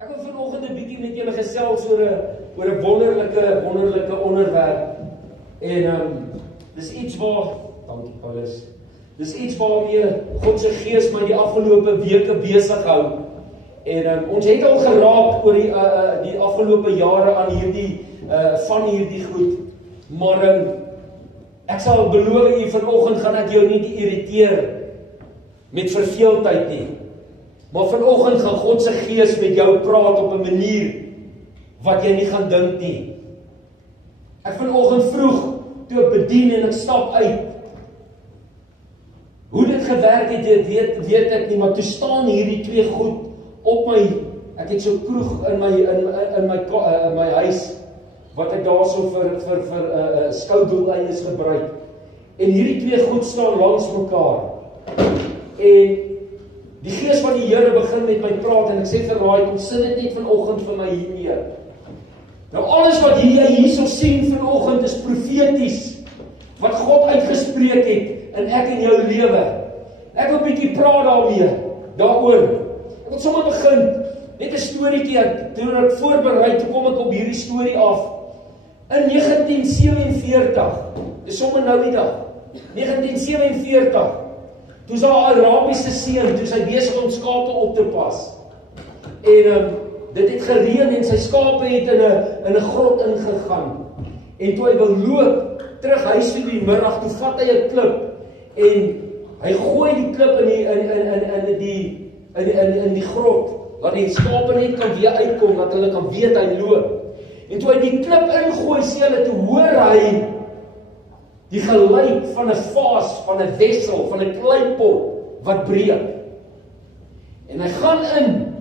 Ek wil vanoggend 'n bietjie met julle gesels oor 'n wonderlike onderwerp. En dis iets waar, dankie Paulus. Dis iets waarmee God se Gees my die afgelope weke besig hou. En ons het al geraak oor die afgelope jare aan van hierdie goed. Maar ek sal beloof u vanoggend gaan ek jou nie irriteer met verveeldheid nie. Maar vanoggend gaan God se Gees met jou praat op 'n manier wat jy nie gaan dink nie. Ek vanoggend vroeg toe ek bedien en ek stap uit. Hoe dit gewerk het, weet ek nie, maar toe staan hierdie twee goed op my, ek het so kroeg in my huis, wat ek daarso vir skoudoeleies gebruik. En hierdie twee goed staan langs mekaar. En die Gees van die Here begin met my praat, en ek sê vir Raai, kom sit dit net vanoggend vir my hier neer. Nou alles wat jy hierso sien vanoggend is profeties, wat God uitgespreek het in ek en jou lewe. Ek wil 'n bietjie praat daaroor. Ek wil sommer begin met 'n storieetjie. Toe ek voorberei, toe kom ek op hierdie storie af. In 1947, dis sommer nou die dag, 1947, toe is daar 'n Arabiese seun, toe is hy besig om skape op te pas. En dit het gereën en sy skape het in 'n grot ingegaan. En toe hy wil loop terug huis toe die middag, toe vat hy 'n klip en hy gooi die klip in die grot, laat die skape net kan weer uitkom, dat hulle kan weet hy loop. En toe hy die klip ingooi, sê hulle, toe hoor hy die geluid van 'n vaas, van 'n wessel, van 'n kleipot wat breek. En hy gaan in,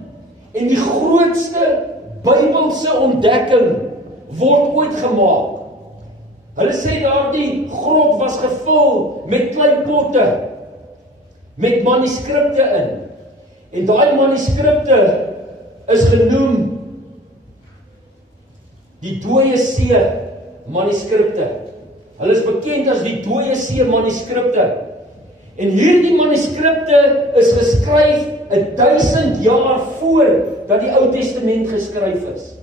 en die grootste Bybelse ontdekking word ooit gemaak. Hulle sê daardie grot was gevul met kleipotte, met manuskripte in. En daai manuskripte is genoem die Dooie See manuskripte. Hulle is bekend as die Dooie See manuskripte. En hierdie manuskripte is geskryf 1000 jaar voor dat die Ou Testament geskryf is.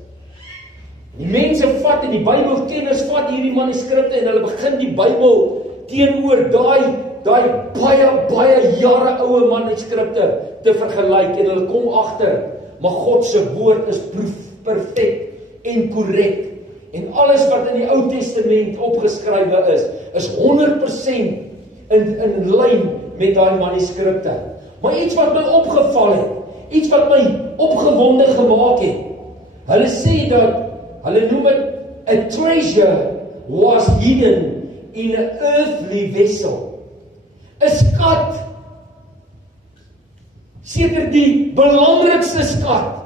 Die mense vat en die Bybelkenners vat hierdie manuskripte en hulle begin die Bybel teenoor daai baie jare oue manuskripte te vergelyk, en hulle kom agter, maar God se woord is perfek en korrek. En alles wat in die Ou Testament opgeskrywe is 100% in lyn met daai manuskripte. Maar iets wat my opgeval het, iets wat my opgewonde gemaak het. Hulle sê dat, hulle noem dit, a treasure was hidden in an earthly vessel. 'n Skat, seker die belangrikste skat,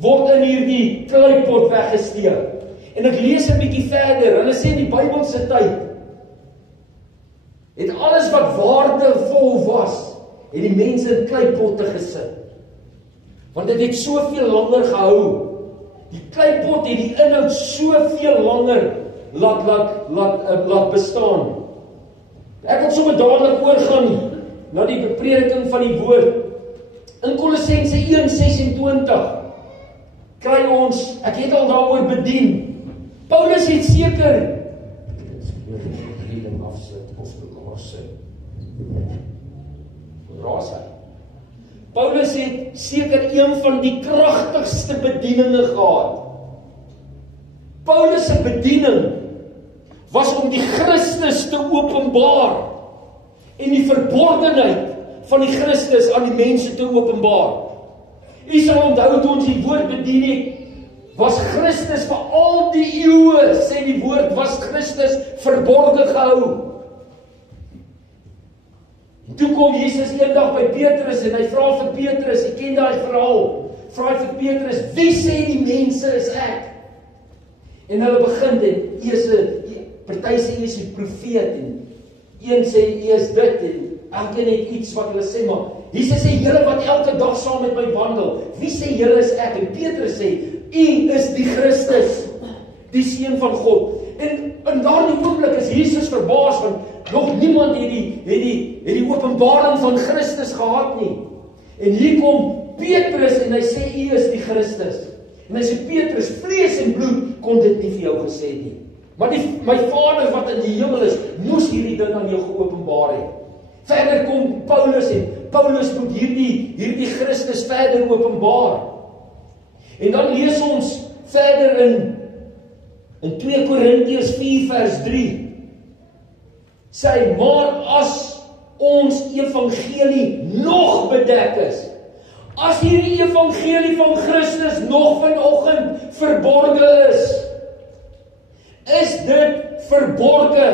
word in hierdie kleipot weggesteek. En ek lees 'n bietjie verder, hulle sê in die Bybelse tyd, het alles wat waardevol was, het die mense in kleipotte gesit. Want dit het soveel langer gehou. Die kleipot het die inhoud soveel langer laat bestaan. Ek wil sommer dadelik oorgaan na die beprediking van die woord. In Kolossense 1:26 kry ons, ek het al daaroor bedien, Paulus het seker Paulus het seker een van die kragtigste bedieninge gehad. Paulus se bediening was om die Christus te openbaar en die verborgenheid van die Christus aan die mense te openbaar. U sal onthou toe ons die woord bedien het, was Christus vir al die eeue, sê die woord, was Christus verborgen gehou. En toe kom Jesus eendag by Petrus en hy vra vir Petrus, ek ken daai verhaal, vra hy vir Petrus, wie sê die mense is ek? En hulle begin dit, party sê jy is die profeet, en een sê jy is dit, en elkeen het iets wat hulle sê, maar Jesus sê, julle wat elke dag saam met my wandel, wie sê julle is ek? En Petrus sê, u is die Christus, die Seun van God. En in daardie oomblik is Jesus verbaas, want nog niemand het die openbaring van Christus gehad nie. En hier kom Petrus en hy sê, U is die Christus. En hy sê, Petrus, vlees en bloed kon dit nie vir jou gesê nie. Maar my Vader wat in die hemel is, moes hierdie ding aan jou geopenbaar het. Verder kom Paulus en Paulus moet hierdie Christus verder openbaar. En dan lees ons verder in 2 Korintiërs 4 vers 3. Sê, maar as ons evangelie nog bedek is, as hierdie evangelie van Christus nog vanoggend verborge is dit verborge,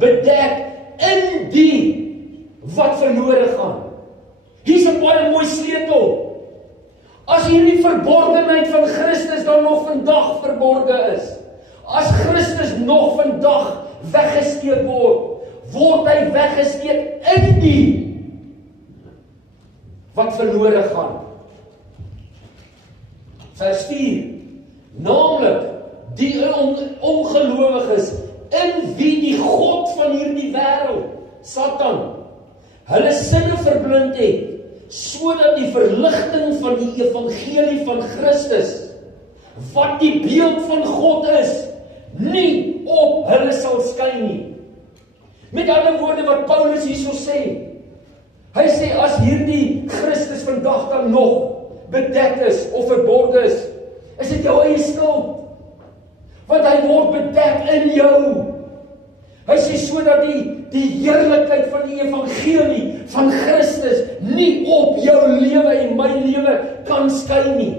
bedek in die wat verlore gaan. Hier's 'n baie mooi sleutel. As hierdie verborgenheid van Christus dan nog vandag verborge is, as Christus nog vandag weggesteek word hy weggesteek in die wat verlore gaan. Vers 4, naamlik die ongelowiges in wie die God van hierdie wêreld, Satan, hulle sinne verblind het, sodat die verligting van die evangelie van Christus, wat die beeld van God is, nie op hulle sal skyn nie. Met ander woorde wat Paulus hierso sê, hy sê as hierdie Christus vandag dan nog bedek is of verborge is dit jou eie skuld. Want hy word bedek in jou. Hy sê sodat die heerlikheid van die evangelie van Christus nie op jou lewe en my lewe kan skyn nie.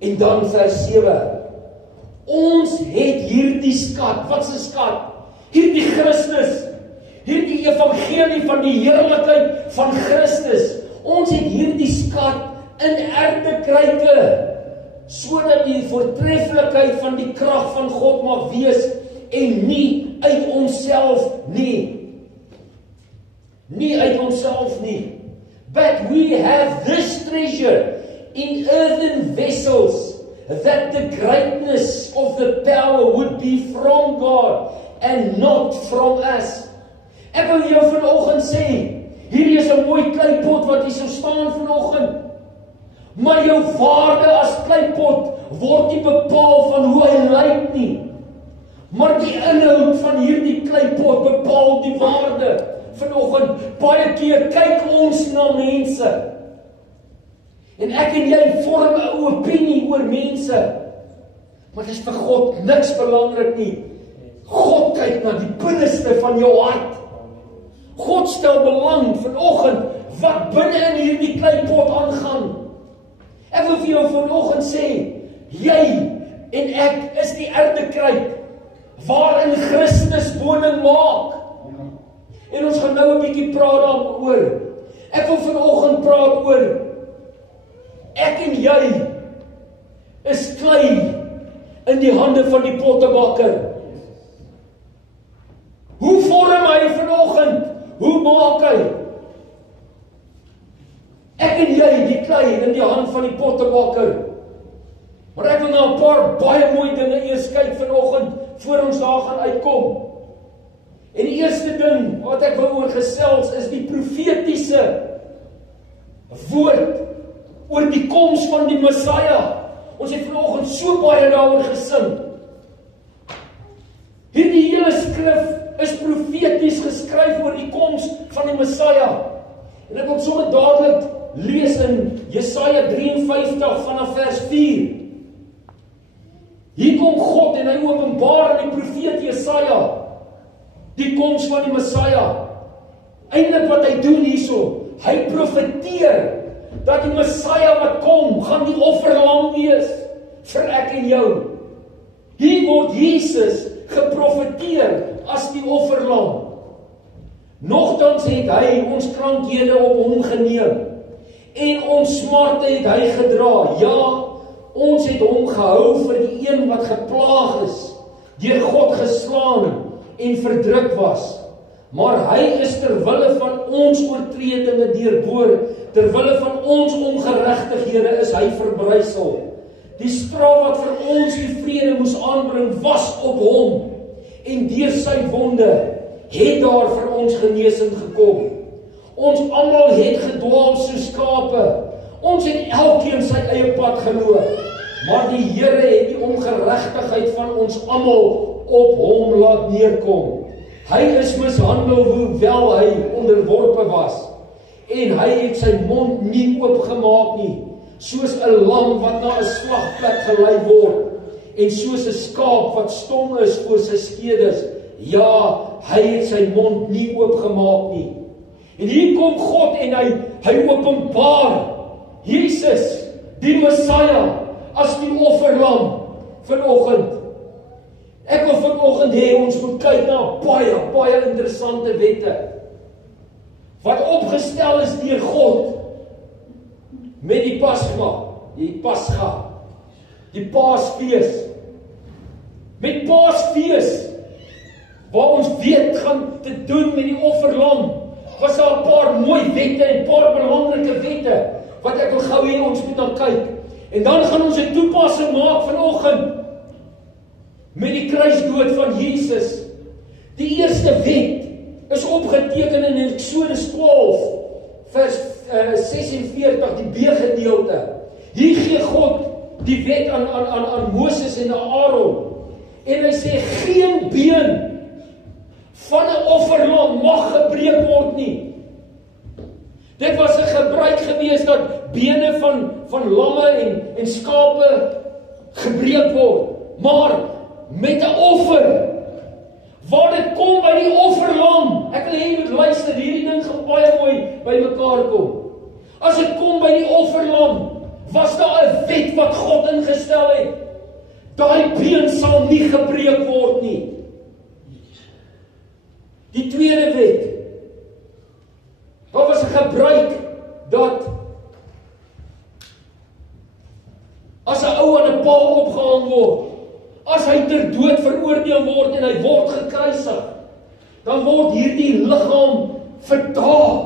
En dan vers 7. Ons het hierdie skat. Wat 'n skat? Hierdie Christus. Hierdie evangelie van die heerlikheid van Christus. Ons het hierdie skat in ertekruike, sodat die voortreffelikheid van die krag van God mag wees en nie uit onsself nie. Nie uit onsself nie. But we have this treasure in earthen vessels, that the greatness of the power would be from God and not from us. Ek wil jou vanoggend sê, hierdie is 'n mooi kleipot wat hier sou staan vanoggend. Maar jou waarde as kleipot word nie bepaal van hoe hy lyk nie. Maar die inhoud van hierdie kleipot bepaal die waarde. Vanoggend, baie keer kyk ons na mense. En ek en jy vorm 'n opinie oor mense. Maar dit is vir God niks belangrik nie. God kyk na die binneste van jou hart. God stel belang vanoggend wat binne in hierdie kleipot aangaan. Ek wil vir jou vanoggend sê, jy en ek is die ertekruik waarin Christus woning maak. En ons gaan nou 'n bietjie praat daaroor. Ek wil vanoggend praat oor ek en jy is klei in die hande van die pottebakker. Hoe vorm hy vanoggend? Hoe maak hy? Ek en jy, die klei in die hand van die pottebakker. Maar ek wil na 'n paar baie mooi dinge eers kyk vanoggend, voor ons daar gaan uitkom. En die eerste ding wat ek wil oor gesels is die profetiese woord oor die koms van die Messia. Ons het vanoggend so baie daaroor gesing. Hierdie hele skrif is profeties geskryf oor die koms van die Messia. En ek wil sommer dadelik lees in Jesaja 53 vanaf vers 4. Hier kom God en hy openbaar aan die profeet Jesaja die koms van die Messia. Eintlik wat hy doen hierso, hy profeteer dat die Messia wat kom, gaan die offerlam wees vir ek en jou. Hier word Jesus geprofeteer as die offerlam. Nogtans het hy ons krankhede op hom geneem en ons smarte het hy gedra. Ja, ons het hom gehou vir die een wat geplaag is, deur God geslaan en verdruk was. Maar hy is terwille van ons oortredinge deurboor, terwille van ons ongeregtighede is hy verbrysel. Die straf wat vir ons die vrede moes aanbring, was op hom, en deur sy wonde het daar vir ons genesing gekom. Ons almal het gedwaal soos skape. Ons het elkeen sy eie pad geloop. Maar die Here het die ongeregtigheid van ons almal op hom laat neerkom. Hy is mishandel hoewel hy onderworpe was. En hy het sy mond nie oopgemaak nie, soos 'n lam wat na 'n slagplek gelei word, en soos 'n skaap wat stom is voor sy skeerdes. Ja, hy het sy mond nie oopgemaak nie. En hier kom God en hy openbaar Jesus, die Messiah, as die offerlam vanoggend. Ek wil vanoggend hê ons moet kyk na baie interessante wette wat opgestel is deur God met die Pasga, die Paasfees. Met Paasfees, waar ons weet gaan te doen met die offerlam, was daar 'n paar mooi wette en 'n paar belangrike wette wat ek wil gou hê ons moet na kyk. En dan gaan ons 'n toepassing maak vanoggend met die kruisdood van Jesus. Die eerste wet is opgeteken in Eksodus 12 vers 46, die B-gedeelte. Hier gee God die wet aan Moses en aan Aaron. En hy sê geen been van 'n offerlam mag gebreek word nie. Dit was 'n gebruik gewees dat bene van lamme en skape gebreek word. Maar met 'n offer, waar dit kom by die offerlam, ek wil hê jy moet luister, hierdie ding gaan baie mooi by mekaar kom. As dit kom by die offerlam, was daar 'n wet wat God ingestel het. Daai been sal nie gebreek word nie. Die tweede wet, daar was 'n gebruik dat as 'n ou aan 'n paal opgehang word, as hy ter dood veroordeel word en hy word gekruisig, dan word hierdie liggaam vir dae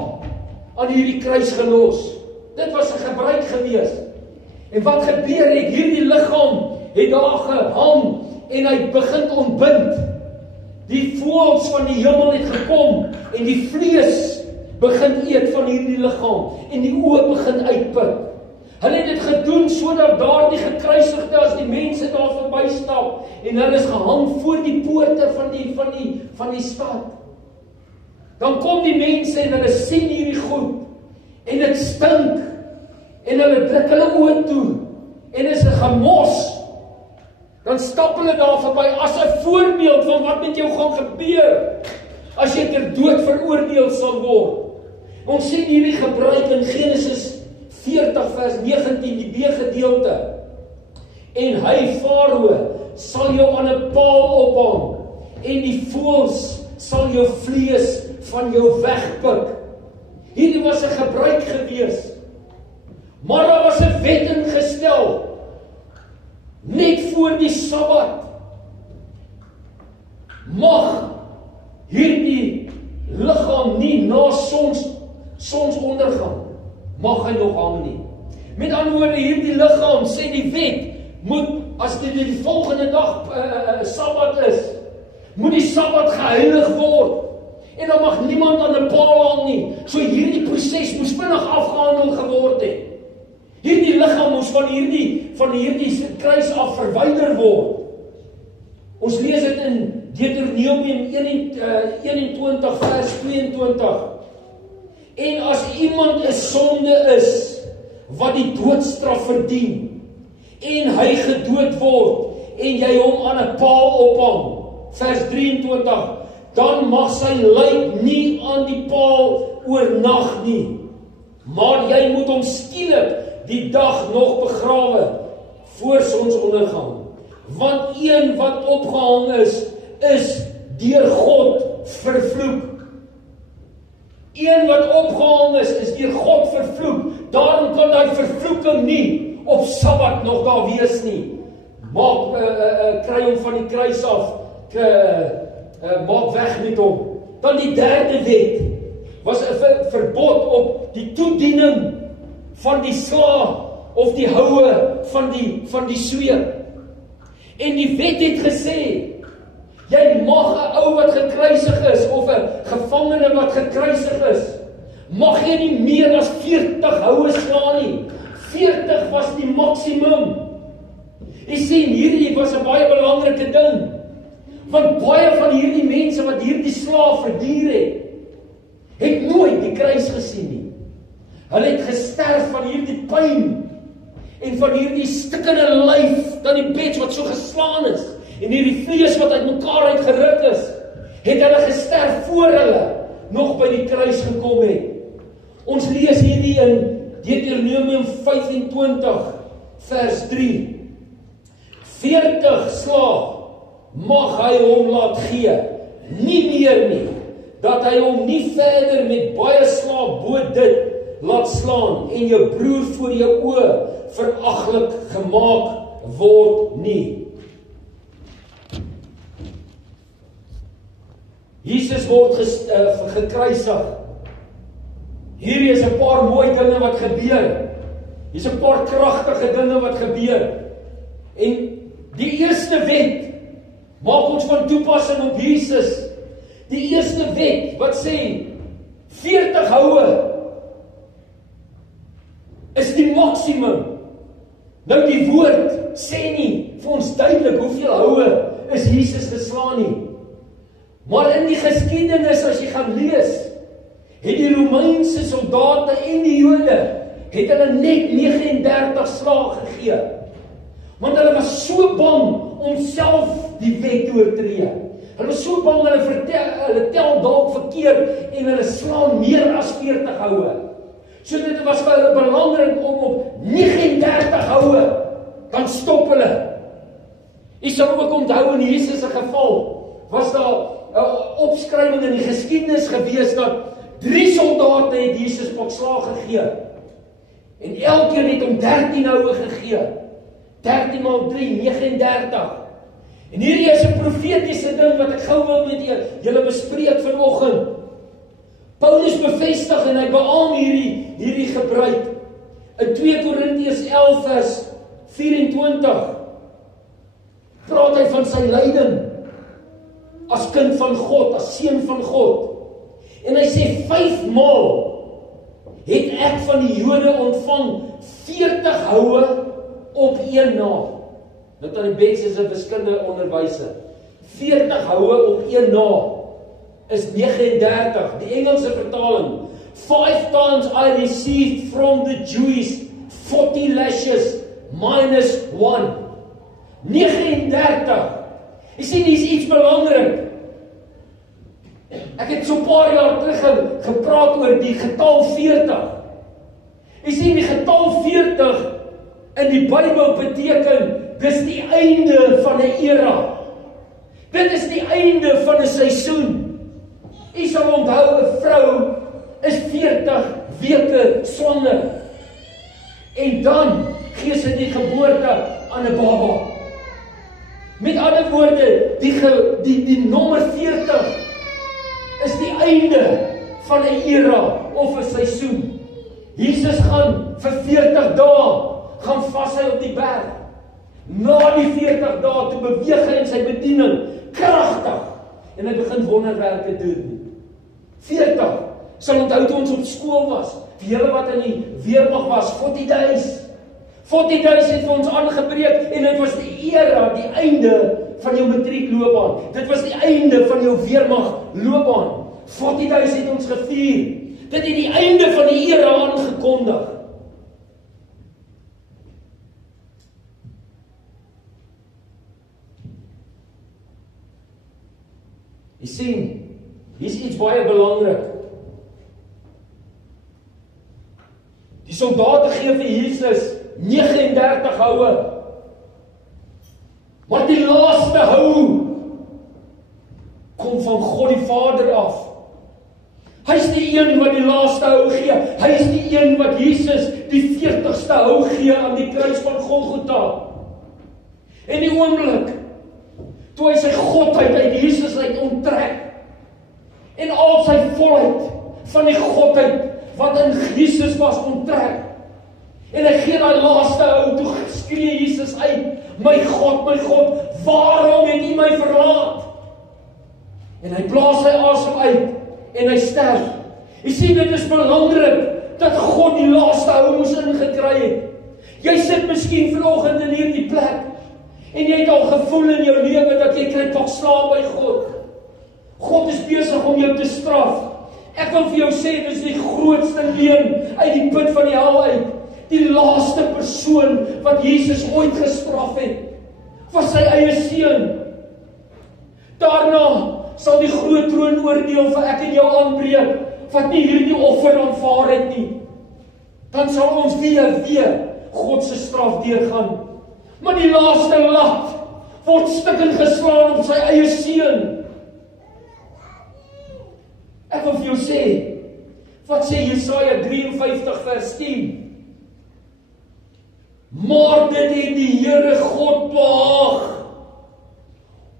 aan hierdie kruis gelos. Dit was 'n gebruik gewees. En wat gebeur het, hierdie liggaam het daar gehang en hy begin ontbind. Die voëls van die hemel het gekom en die vlees begin eet van hierdie liggaam en die oë begin uitput. Hulle het dit gedoen sodat daardie gekruisigde, as die mense daar verbystap en hulle is gehang voor die poorte van die stad. Dan kom die mense en hulle sien hierdie goed en dit stink en hulle druk hulle oë toe en is 'n gemors. Dan stap hulle daar verby as 'n voorbeeld van wat met jou gaan gebeur as jy ter dood veroordeel sal word. Ons sien hierdie gebruik in Genesis 40 vers 19, die B-gedeelte. En hy, Farao, sal jou aan 'n paal ophang en die voëls sal jou vlees van jou wegpik. Hierdie was 'n gebruik gewees. Maar daar was 'n wet ingestel. Net voor die Sabbat mag hierdie liggaam nie na sonsondergang mag hy nog hang nie. Met ander woorde, hierdie liggaam, sê die wet, moet, as dit die volgende dag Sabbat is, moet die Sabbat geheilig word. En dan mag niemand aan 'n paal hang nie. So hierdie proses moes vinnig afgehandel geword het. Hierdie liggaam moes van hierdie kruis af verwyder word. Ons lees dit in Deuteronomium 21 vers 22. En as iemand 'n sonde is wat die doodstraf verdien en hy gedood word en jy hom aan 'n paal ophang, vers 23, dan mag sy lijk nie aan die paal oornag nie, maar jy moet hom skielik die dag nog begrawe voor sonsondergang. Want een wat opgehang is deur God vervloek. Een wat opgehang is deur God vervloek. Daarom kan daai vervloeking nie op Sabbat nog daar wees nie. Maak kry hom van die kruis af, maak weg met hom. Dan die derde wet was 'n verbod op die toediening van die sla of die houe van die sweep. En die wet het gesê, jy mag 'n ou wat gekruisig is of 'n gevangene wat gekruisig is, mag jy nie meer as 40 houe slaan nie. 40 was die maksimum. Jy sien, hierdie was 'n baie belangrike ding. Want baie van hierdie mense wat hierdie slaaf verduur het nooit die kruis gesien nie. Hulle het gesterf van hierdie pyn en van hierdie stikkende lyf, dan die bed wat so geslaan is en hierdie vlees wat uit mekaar uitgeruk is, het hulle gesterf voor hulle nog by die kruis gekom het. Ons lees hierdie in Deuteronomium 25 vers 3. 40 slaag mag hy hom laat gee, nie meer nie, dat hy hom nie verder met baie slaag bo dit laat slaan en jou broer voor jou oë veraglik gemaak word nie. Jesus word gekruisig. Hierdie is 'n paar mooi dinge wat gebeur. Hier's 'n paar kragtige dinge wat gebeur. En die eerste wet maak ons van toepassing op Jesus. Die eerste wet wat sê 40 houe is die maksimum. Nou die woord sê nie vir ons duidelik hoeveel houe is Jesus geslaan nie. Maar in die geskiedenis as jy gaan lees, het die Romeinse soldate en die Jode het hulle net 39 slaag gegee. Want hulle was so bang om self die wet te oortree. Hulle was so bang, hulle tel dalk verkeerd en hulle slaan meer as 40 houe. So dit was vir hulle belangrik om op 39 houe kan stop hulle. Jy sal ook onthou in Jesus se geval, was daar 'n opskrywing in die geskiedenis gewees dat 3 soldate het Jesus pak slaag gegee. En elkeen het hom 13 houe gegee. 13 maal 3, 39. En hierdie is 'n profetiese ding wat ek gou wil met julle bespreek vanoggend. Paulus bevestig en hy beamoen hierdie gebruik. In 2 Korintiërs 11 vers 24 praat hy van sy lyding as kind van God, as seun van God. En hy sê 5 maal het ek van die Jode ontvang 40 houe op een na. Nou aan die bens is 'n wiskundige onderwyser. 40 houe op een na is 39. Die Engelse vertaling. 5 times I received from the Jews 40 lashes minus 1. 39. Jy sien, hier is iets belangrik. Ek het so 'n paar jaar terug gepraat oor die getal 40. Jy sien, die getal 40 in die Bybel beteken, dis die einde van 'n era. Dit is die einde van 'n seisoen. Jy sal onthou, 'n vrou is 40 weke swanger. En dan gee sy die geboorte aan 'n baba. Met ander woorde, die nommer 40 is die einde van 'n era of 'n seisoen. Jesus gaan vir 40 dae gaan vashou op die berg. Na die 40 dae toe beweeg hy in sy bediening kragtig en hy begin wonderwerke doen. 40. Sal onthou toe ons op skool was, die hele wat in die weermag was, 40 days. 40 days het vir ons aangebreek en dit was die era, die einde van jou matriekloopbaan. Dit was die einde van jou weermag loopbaan. 40 days het ons gevier. Dit het die einde van die era aangekondig. Jy sien, hier is iets baie belangrik. Die soldate gee vir Jesus 39 houe. Maar die laaste hou kom van God die Vader af. Hy is die een wat die laaste hou gee. Hy is die een wat Jesus die 40ste hou gee aan die kruis van Golgotha. En die oomblik toe hy sy godheid uit Jesus uit onttrek en al sy volheid van die godheid wat in Jesus was onttrek. En hy gee daai laaste hou, toe skree Jesus uit, my God, waarom het U my verlaat? En hy blaas sy asem uit en hy sterf. Jy sien, dit is belangrik dat God die laaste hou moes ingekry het. Jy sit miskien vanoggend in hierdie plek en jy het al gevoel in jou lewe dat jy kry pak slaap by God. God is besig om jou te straf. Ek wil vir jou sê, dit is die grootste leuen uit die put van die hel uit. Die laaste persoon wat Jesus ooit gestraf het, was sy eie seun. Daarna sal die groot troonoordeel vir ek en jou aanbreek, wat nie hierdie offer aanvaar het nie. Dan sal ons weer God se straf deurgaan. Maar die laaste lat word stukkend geslaan op sy eie seun. Ek wil vir jou sê, wat sê Jesaja 53 vers 10? Maar dit het die Here God behaag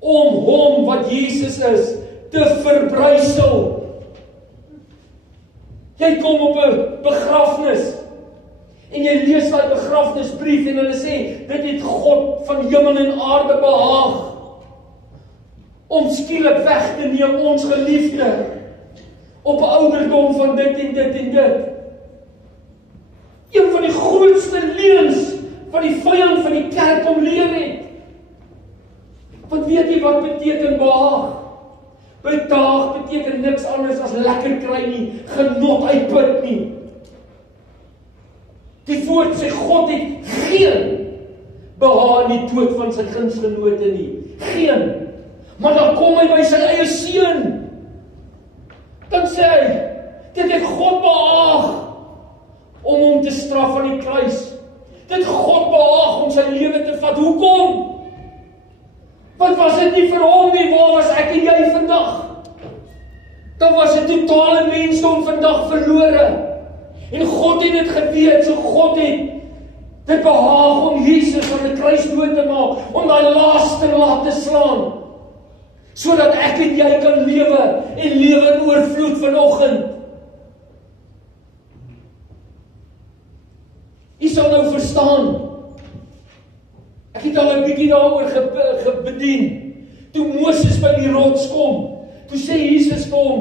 om hom wat Jesus is te verbrysel. Jy kom op 'n begrafnis en jy lees daai begrafnisbrief en hulle sê dit het God van hemel en aarde behaag om skielik weg te neem ons geliefde op 'n ouderdom van dit en dit en dit. Een van die grootste leuns wat die vyand van die kerk om leer het. Want weet jy wat beteken behaag? Bedaag beteken niks anders as lekker kry nie, genot uitput nie. Die woord sê God het geen behaag in die dood van sy gunsgenote nie. Geen. Maar dan kom hy by sy eie seun. Dan sê hy, dit het God behaag om hom te straf aan die kruis. Dit God behaag om sy lewe te vat. Hoekom? Want was dit nie vir hom nie, waar was ek en jy vandag? Dan was 'n totale mensdom vandag verlore. En God het dit geweet, so God het dit behaag om Jesus aan die kruis dood te maak, om daai laaste lat te slaan, sodat ek en jy kan lewe en lewe in oorvloed vanoggend. Jy sal nou verstaan. Ek het al 'n bietjie daaroor bedien. Toe Moses by die rots kom, toe sê Jesus vir hom,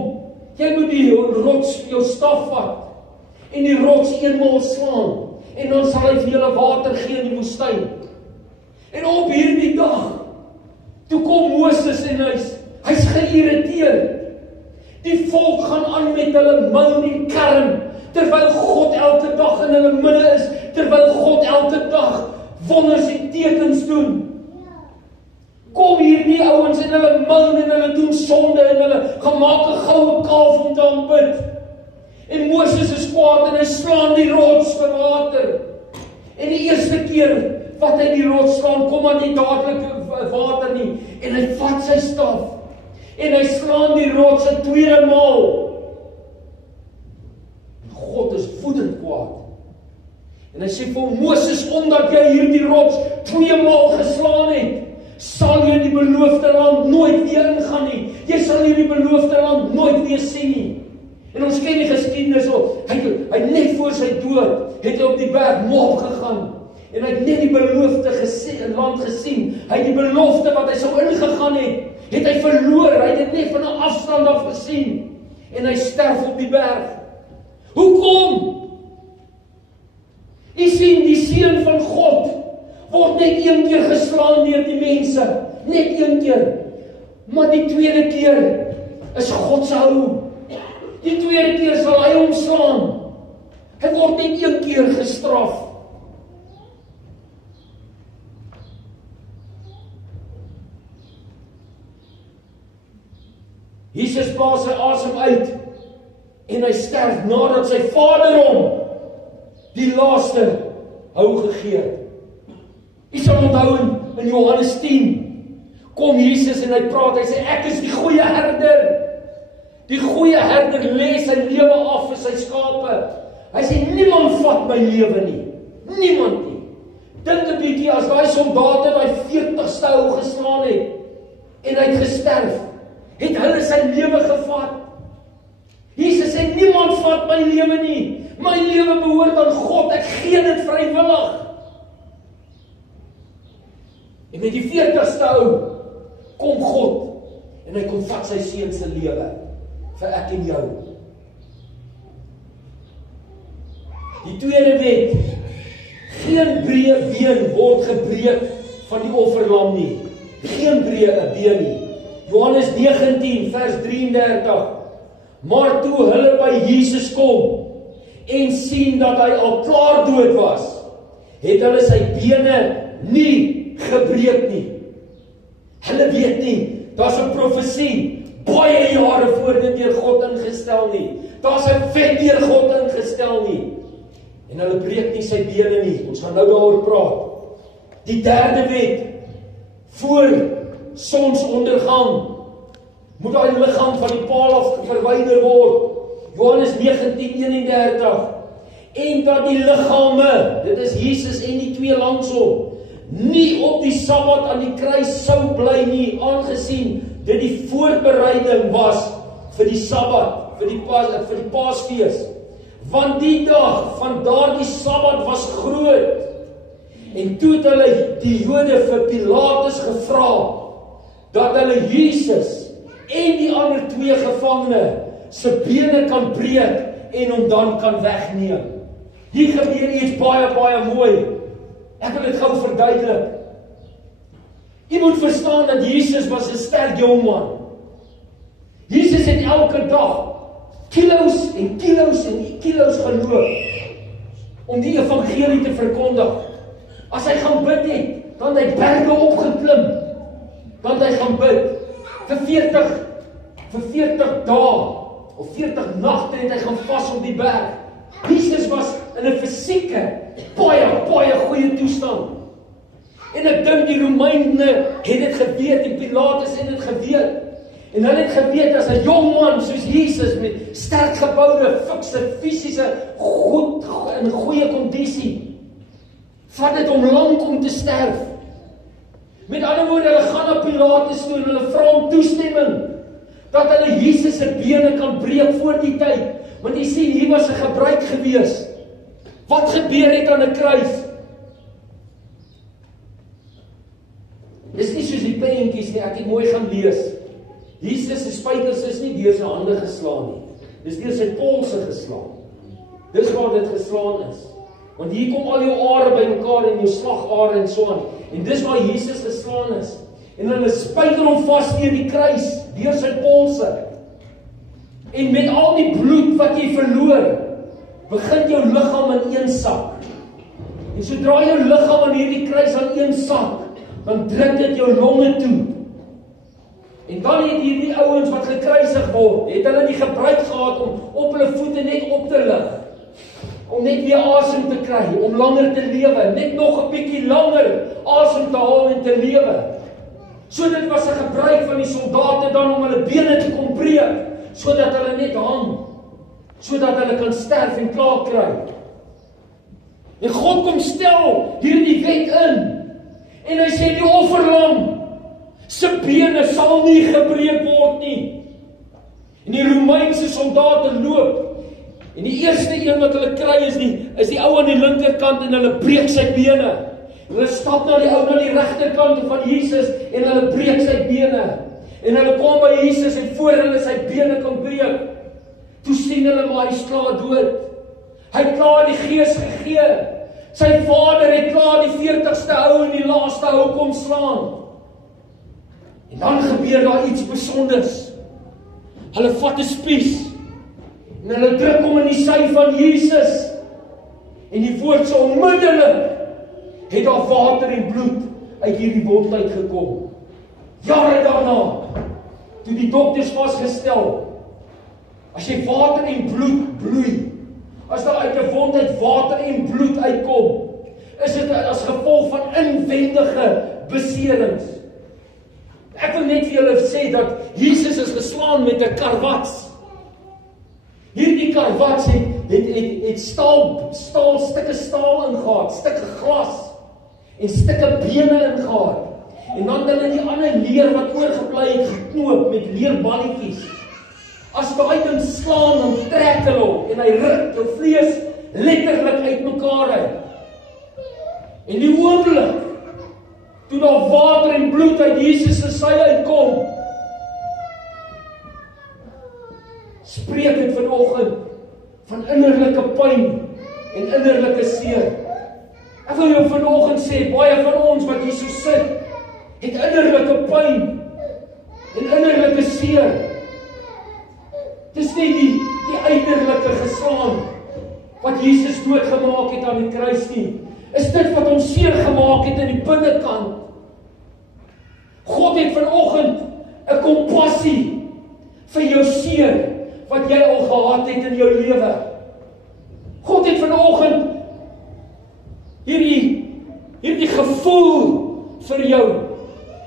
jy moet die rots jou staf vat en die rots eenmaal slaan en dan sal hy vir julle water gee in die woestyn. En op hierdie dag, toe kom Moses en hy's geïrriteerd. Die volk gaan aan met hulle mou en kerm, terwyl God elke dag in hulle midde is, terwyl God elke dag wonders en tekens doen. Kom hier nie ouens en hulle moun en hulle doen sonde en hulle gaan maak 'n goue kalf om te aanbid. En Moses is kwaad en hy slaan die rots vir water. En die eerste keer wat hy die rots slaan, kom maar nie dadelik water nie. En hy vat sy staf en hy slaan die rots 'n tweede maal. God is woedend kwaad. En hy sê vir Moses, omdat jy hierdie rots 2 maal geslaan het, sal jy die beloofde land nooit weer ingaan nie. Jy sal hierdie beloofde land nooit weer sien nie. En ons ken die geskiedenis op. Hy net voor sy dood het hy op die berg Moab gegaan. En hy het net die beloofde land gesien. Hy het die belofte wat hy sou ingegaan het hy verloor. Hy het dit net van 'n afstand af gesien. En hy sterf op die berg. Hoekom? Jy sien, die seun van God word net 1 keer geslaan deur die mense. Net 1 keer. Maar die tweede keer is God se hou. Die tweede keer sal hy hom slaan. Hy word net 1 keer gestraf. Jesus blaas sy asem uit en hy sterf nadat sy Vader hom die laaste hou gegee het. Jy sal onthou in Johannes 10 kom Jesus en hy praat, hy sê ek is die goeie herder. Die goeie herder lê sy lewe af vir sy skape. Hy sê niemand vat my lewe nie. Niemand nie. Dink 'n bietjie as daai soldate daai 40ste hou geslaan het en hy het gesterf. Het hulle sy lewe gevat? Jesus sê niemand vat my lewe nie. My lewe behoort aan God. Ek gee dit vrywillig. En met die 40ste hou kom God en hy kom vat sy seun se lewe vir ek en jou. Die tweede wet, geen been word gebreek van die offerlam nie. Geen been nie. Johannes 19 vers 33. Maar toe hulle by Jesus kom en sien dat hy al klaar dood was, het hulle sy bene nie gebreek nie. Hulle weet nie, daar's 'n profesie baie jare voor dit deur God ingestel nie. Daar's 'n wet deur God ingestel nie. En hulle breek nie sy bene nie. Ons gaan nou daaroor praat. Die derde wet, voor sonsondergang moet daai liggaam van die paal af verwyder word. Johannes 19:31. En dat die liggame, dit is Jesus en die twee langs hom, nie op die Sabbat aan die kruis sou bly nie, aangesien dit die voorbereiding was vir die Sabbat, vir die Paasfees. Want die dag van daardie Sabbat was groot. En toe het hulle die Jode vir Pilatus gevra dat hulle Jesus en die ander twee gevangene se bene kan breek en hom dan kan wegneem. Hier gebeur iets baie mooi. Ek wil dit gou verduidelik. Jy moet verstaan dat Jesus was 'n sterk jongman. Jesus het elke dag kilos en kilos geloop om die evangelie te verkondig. As hy gaan bid het, dan hy berge opgeklim. Dan hy gaan bid vir 40 dae of 40 nagte het hy gaan vas op die berg. Jesus was in 'n fisieke baie goeie toestand. En ek dink die Romeine het dit geweet en Pilatus het dit geweet. En hulle het geweet as 'n jong man soos Jesus met sterk geboude, fikse, fisiese goed in goeie kondisie, vat dit hom lank om te sterf. Met ander woorde, hulle gaan na Pilatus toe en hulle vra hom toestemming dat hulle Jesus se bene kan breek voor die tyd. Want jy sien, hier was 'n gebruik gewees. Wat gebeur het aan 'n kruis? Dis nie soos die prentjies nie, ek het mooi gaan lees. Jesus se spykers is nie deur sy hande geslaan nie. Dis deur sy polse geslaan. Dis waar dit geslaan is. Want hier kom al jou are bymekaar en jou slagare en so aan. En dis waar Jesus geslaan is. En hulle spyker hom vas teen die kruis, deur sy polse. En met al die bloed wat jy verloor, begin jou liggaam in een sak. En sodra jou liggaam aan hierdie kruis aan een sak, dan druk dit jou longe toe. En dan het hierdie ouens wat gekruisig word, het hulle die gebruik gehad om op hulle voete net op te lig. Om net weer asem te kry, om langer te lewe, net nog 'n bietjie langer asem te haal en te lewe. So dit was 'n gebruik van die soldate dan om hulle bene te kom breek, sodat hulle net hang, sodat hulle kan sterf en klaar kry. En God kom stel hierdie wet in, en hy sê die offerlam se bene sal nie gebreek word nie. En die Romeinse soldate loop, en die eerste een wat hulle kry is die ou aan die linkerkant en hulle breek sy bene. Hulle stap na die ou aan die regterkant van Jesus en hulle breek sy bene. En hulle kom by Jesus en voor hulle sy bene kan breek, toe sien hulle maar hy's klaar dood. Hy het klaar die gees gegee. Sy vader het klaar die 40ste ou en die laaste ou kom slaan. En dan gebeur daar iets besonders. Hulle vat 'n spies en hulle druk hom in die sy van Jesus. En die woord sê onmiddellik het daar water en bloed uit hierdie wond uitgekom. Jare daarna, toe die dokters vasgestel, as jy water en bloed bloei, as daar uit 'n wond uit water en bloed uitkom, is dit as gevolg van inwendige beserings. Ek wil net vir julle sê dat Jesus is geslaan met 'n karwats. Hierdie karwats het stukke staal ingehaat, stukke glas en stukke bene ingehaat. En dan hulle die ander leer wat oorgebly het geknoop met leerballetjies. As daai ding slaan, dan trek hulle hom en hy ruk jou vlees letterlik uitmekaar uit. En die oomblik toe daar water en bloed uit Jesus se sy uitkom, spreek dit vanoggend van innerlike pyn en innerlike seer. Ek wil jou vanoggend sê, baie van ons wat hier so sit, het innerlike pyn en innerlike seer. Dis nie die uiterlike geslaan wat Jesus doodgemaak het aan die kruis nie. Is dit wat hom seer gemaak het in die binnekant. God het vanoggend 'n kompassie vir jou seer wat jy al gehad het in jou lewe. God het vanoggend hierdie gevoel vir jou,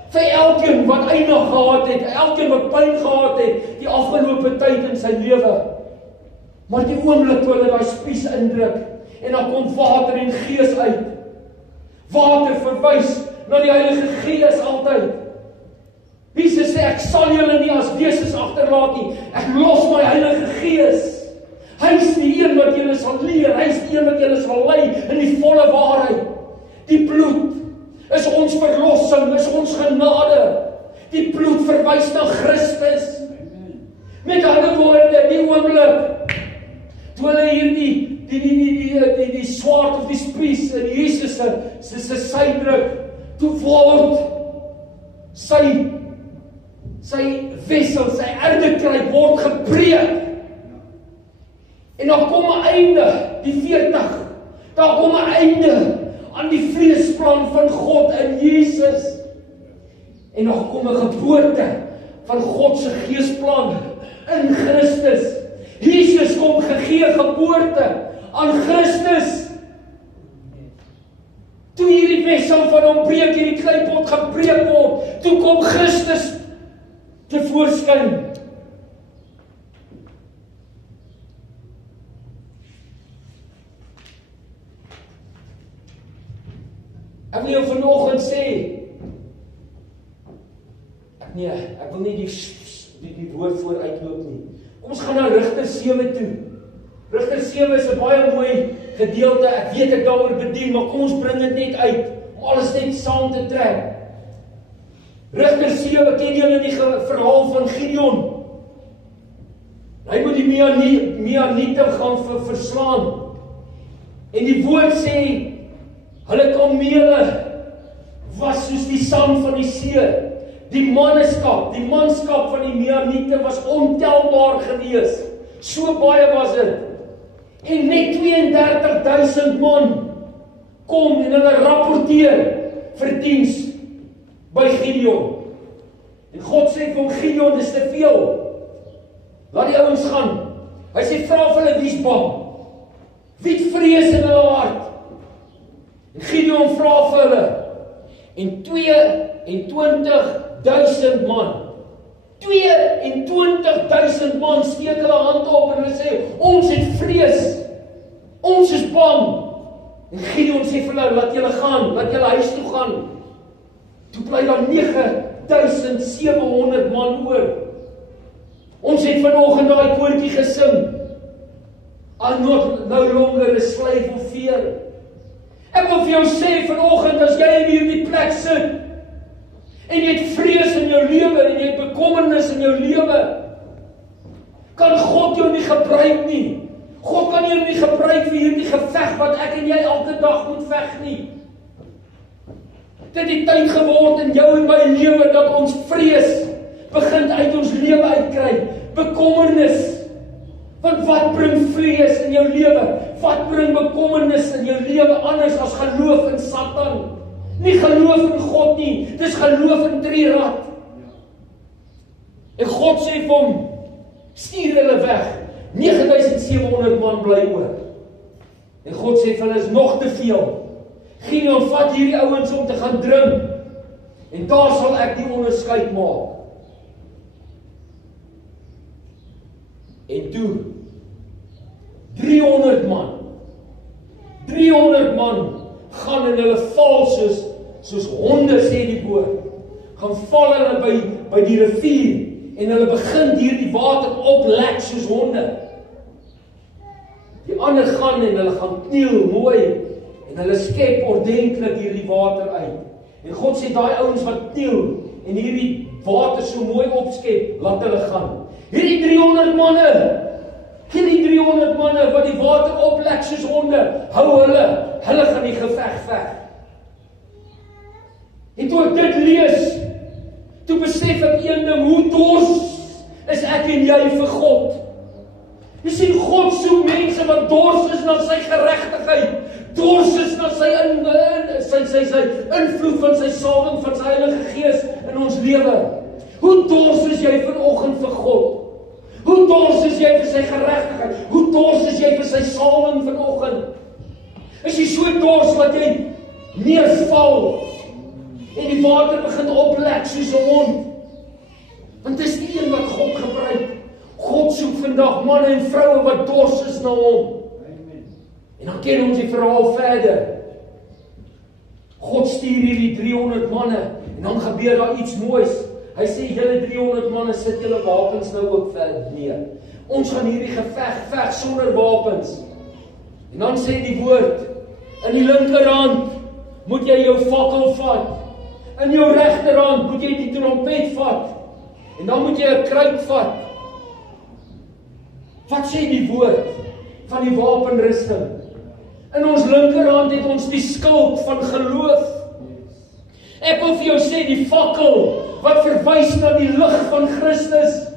vir elkeen wat einig gehad het, elkeen wat pyn gehad het, die afgelope tyd in sy lewe. Maar die oomblik toe hulle daai spies indruk, en dan kom water en gees uit. Water verwys na die Heilige Gees altyd. Jesus sê, ek sal julle nie as wesens agterlaat nie, ek los my Heilige Gees. Hy is die een wat julle sal leer, hy is die een wat julle sal lei in die volle waarheid. Die bloed is ons verlossing, is ons genade. Die bloed verwys na Christus. Met ander woorde, die oomblik toe hulle hierdie die swaard of die spies in Jesus se sy druk, toe word sy wissel, sy erdekruik word gebreek. En dan kom 'n einde, die 40. Daar kom 'n einde aan die vleesplan van God in Jesus. En dan kom 'n geboorte van God se geesplan in Christus. Jesus kom gegee geboorte aan Christus. Toe hierdie wissel van hom breek, hierdie kleipot gebreek word, toe kom Christus tevoorskyn. Ek wil jou vanoggend sê, ek wil nie die woord vooruitloop nie. Kom ons gaan na Rigter 7 toe. Rigter 7 is 'n baie mooi gedeelte, ek weet ek daaroor bedien, maar kom ons bring dit net uit, om alles net saam te trek. Rigter 7, ken julle die verhaal van Gideon? Hy moet die Midianiete gaan verslaan. En die woord sê, hulle kamele was soos die sand van die see. Die manskap van die Midianiete was ontelbaar gewees. So baie was dit. En net 32,000 man kom en hulle rapporteer vir diens by Gideon. En God sê vir Gideon, dis te veel. Laat die ouens gaan. Hy sê, vra vir hulle wie's bang. Wie het vrees in hulle hart? En Gideon vra vir hulle. En 22,000 man. 22,000 man steek hulle hand op en hulle sê, ons het vrees. Ons is bang. En Gideon sê vir hulle, laat julle gaan, laat julle huis toe gaan. Toe bly daar 9,700 man oor. Ons het vanoggend daai koortjie gesing. I'm not no longer a slave of fear. Ek wil vir jou sê vanoggend, as jy in hierdie plek sit, en jy het vrees in jou lewe, en jy het bekommernis in jou lewe, kan God jou nie gebruik nie. God kan jou nie gebruik vir hierdie geveg wat ek en jy elke dag moet veg nie. Dit het tyd geword in jou en my lewe dat ons vrees begin uit ons lewe uitkry. Bekommernis. Want wat bring vrees in jou lewe? Wat bring bekommernis in jou lewe anders as geloof in Satan? Nie geloof in God nie, dis geloof in trierad. En God sê vir hom, stuur hulle weg. 9,700 man bly oor. En God sê vir hulle, is nog te veel. Gideon vat hierdie ouens om te gaan drink. En daar sal ek die onderskeid maak. En toe 300 man gaan en hulle val soos honde, sê die woord. Gaan val hulle by die rivier en hulle begin hierdie water oplek soos honde. Die ander gaan en hulle gaan kniel mooi en hulle skep ordentlik hierdie water uit. En God sê daai ouens wat kniel en hierdie water so mooi opskep, laat hulle gaan. Hierdie 300 manne Die 300 manne wat die water oplek soos honde, hou hulle gaan die geveg veg. En toe ek dit lees, toe besef ek een ding, hoe dors is ek en jy vir God. Jy sien, God soek mense wat dors is na sy geregtigheid, dors is na sy invloed van sy salwing van sy Heilige Gees in ons lewe. Hoe dors is jy vanoggend vir God? Hoe dors is jy vir sy geregtigheid? Hoe dors is jy vir sy salwing vanoggend? Is jy so dors wat jy neerval en die water begin oplek soos 'n hond? Want dis die een wat God gebruik. God soek vandag manne en vroue wat dors is na hom. En dan ken ons die verhaal verder. God stuur hierdie 300 manne en dan gebeur daar iets moois. Hy sê, julle 300 manne, sit julle wapens nou ook verder neer. Ons gaan hierdie geveg veg sonder wapens. En dan sê die woord, in die linkerhand moet jy jou fakkel vat. In jou regterhand moet jy die trompet vat. En dan moet jy 'n kruik vat. Wat sê die woord van die wapenrusting? In ons linkerhand het ons die skild van geloof. Ek wil vir jou sê, die fakkel wat verwys na die lig van Christus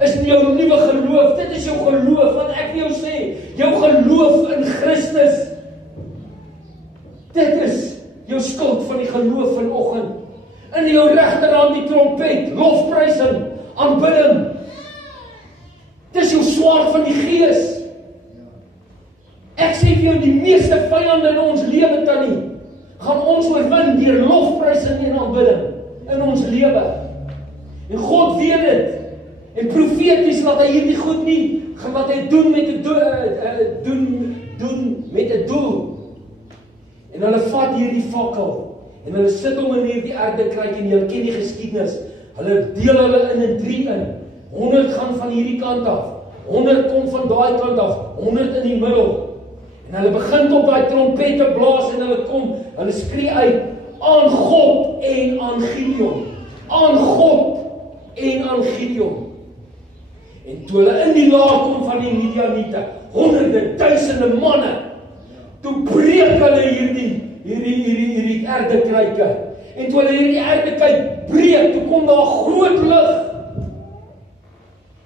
is jou nuwe geloof. Dit is jou geloof, wat ek vir jou sê, jou geloof in Christus. Dit is jou skild van die geloof vanoggend. In jou regterhand die trompet, lofprysing, aanbidding. Dis jou swaard van die Gees. Ek sê vir jou, die meeste vyande in ons lewe tannie, gaan ons oorwin deur lofprysing en aanbidding in ons lewe. En God weet dit. En profeties laat hy hierdie goed nie, wat hy doen met 'n doel. En hulle vat hierdie fakkel en hulle sit hom in hierdie erdekruik en julle ken die geskiedenis. Hulle deel hulle in 3 in. 100 gaan van hierdie kant af. 100 kom van daai kant af. 100 in die middel. En hulle begin op daai trompette blaas en hulle skree uit, aan God en aan Gideon. Aan God en aan Gideon. En toe hulle in die laag kom van die Midianiete, honderde, duisende manne, toe breek hulle hierdie erdekruike. En toe hulle hierdie erdekruik breek, toe kom daar groot lig.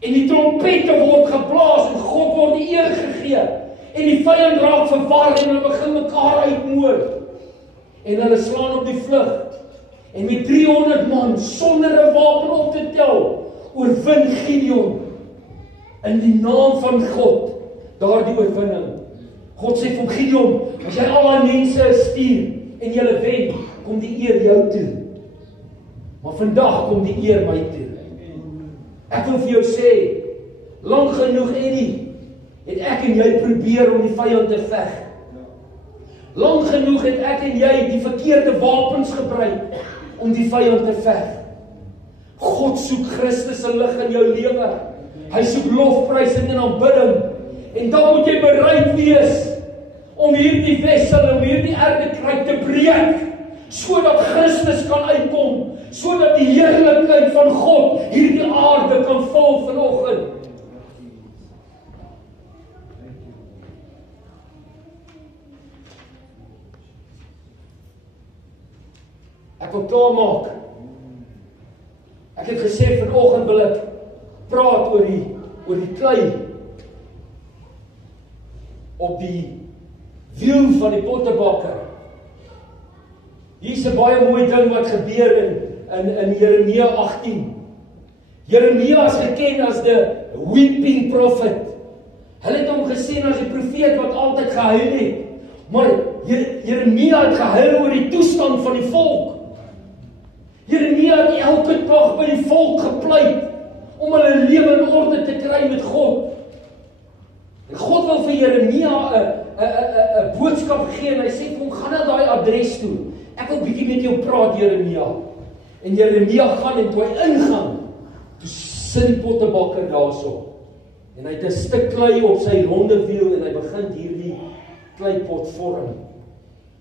En die trompette word geblaas en God word die eer gegee. En die vyand raak verwar en hulle begin mekaar uitmoord. En hulle slaan op die vlug. En met 300 man, sonder 'n wapen op te tel, oorwin Gideon in die naam van God daardie oorwinning. God sê vir Gideon, as jy al daai mense stuur en jy wen, kom die eer jou toe. Maar vandag kom die eer my toe. Ek wil vir jou sê, lank genoeg Eddie, het ek en jy probeer om die vyand te veg. Lang genoeg het ek en jy die verkeerde wapens gebruik om die vyand te veg. God soek Christus se lig in jou lewe. Hy soek lofprysing en aanbidding. En dan moet jy bereid wees om hierdie wessel, om hierdie erdekruik te breek, sodat Christus kan uitkom, sodat die heerlikheid van God hierdie aarde kan vul vanoggend. Ek wil klaarmaak. Ek het gesê vanoggend wil ek praat oor die klei op die wiel van die pottebakker. Hier is 'n baie mooi ding wat gebeur in Jeremia 18. Jeremia is geken as the weeping prophet. Hulle het hom gesien as die profeet wat altyd gehuil het. Maar Jeremia het gehuil oor die toestand van die volk. Jeremia het elke dag by die volk gepleit om hulle lewe in orde te kry met God. En God wil vir Jeremia 'n boodskap gee en hy sê vir hom, gaan na daai adres toe. Ek wil bietjie met jou praat, Jeremia. En Jeremia gaan en toe hy ingaan, toe sit die pottebakker daarso. En hy het 'n stuk klei op sy ronde wiel en hy begin hierdie kleipot vorm.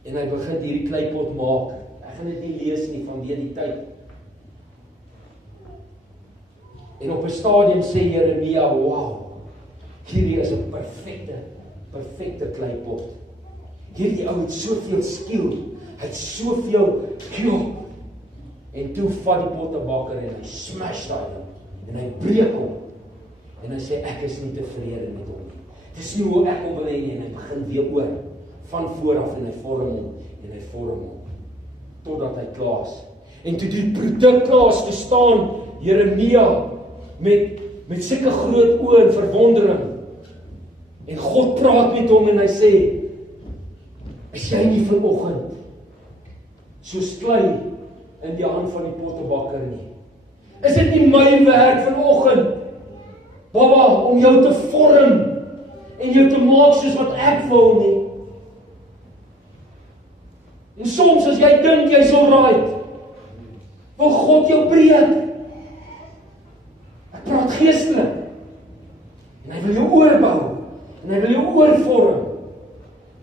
En hy begin hierdie kleipot maak. Ek gaan dit nie lees nie vanweë die tyd. En op 'n stadium sê Jeremia, wow, Hierdie is 'n perfekte kleipot. Hierdie ou het soveel skill, hy het soveel en toe vat die pottebakker en hy smash daai en hy breek hom. En hy sê ek is nie tevrede met hom nie. Dis nie hoe ek hom wil hê nie en hy begin weer oor van voor af en hy vorm hom totdat hy klaar is. En toe die produk klaar is, toe staan Jeremia met sulke groot oë en verwondering. En God praat met hom en hy sê, is jy nie vanoggend soos klei in die hand van die pottebakker nie? Is dit nie my werk vanoggend, Baba, om jou te vorm en jou te maak soos wat ek wil nie? En soms as jy dink jy's alright, wil God jou breek. Ek praat geestelik. En hy wil jou oorbou en hy wil jou oorvorm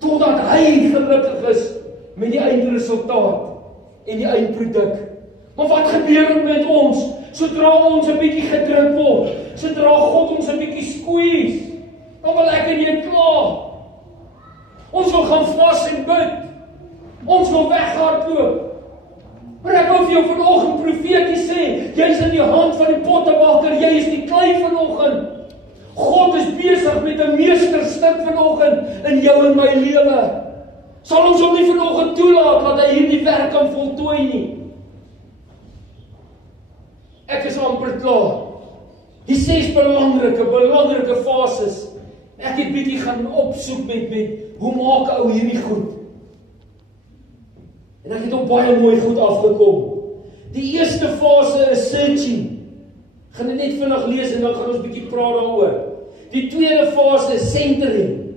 totdat hy gelukkig is met die eindresultaat en die eindproduk. Maar wat gebeur met ons sodra ons 'n bietjie gedruk word? Sodra God ons 'n bietjie squeeze, dan wil ek en jy klaar. Ons wil gaan vas en bid. Ons wil weghardloop. Maar ek wil vir jou vanoggend profeties sê, jy is in die hand van die pottebakker, jy is die klei vanoggend. God is besig met 'n meesterstuk vanoggend in jou en my lewe. Sal ons hom nie vanoggend toelaat dat hy hierdie werk kan voltooi nie. Ek is amper klaar. Die 6 belangrike fases. Ek het bietjie gaan opsoek met hoe maak 'n ou hierdie goed. En ek het op baie mooi goed afgekom. Die eerste fase is searching. Gaan dit net vinnig lees en dan gaan ons bietjie praat daaroor. Die tweede fase is centering.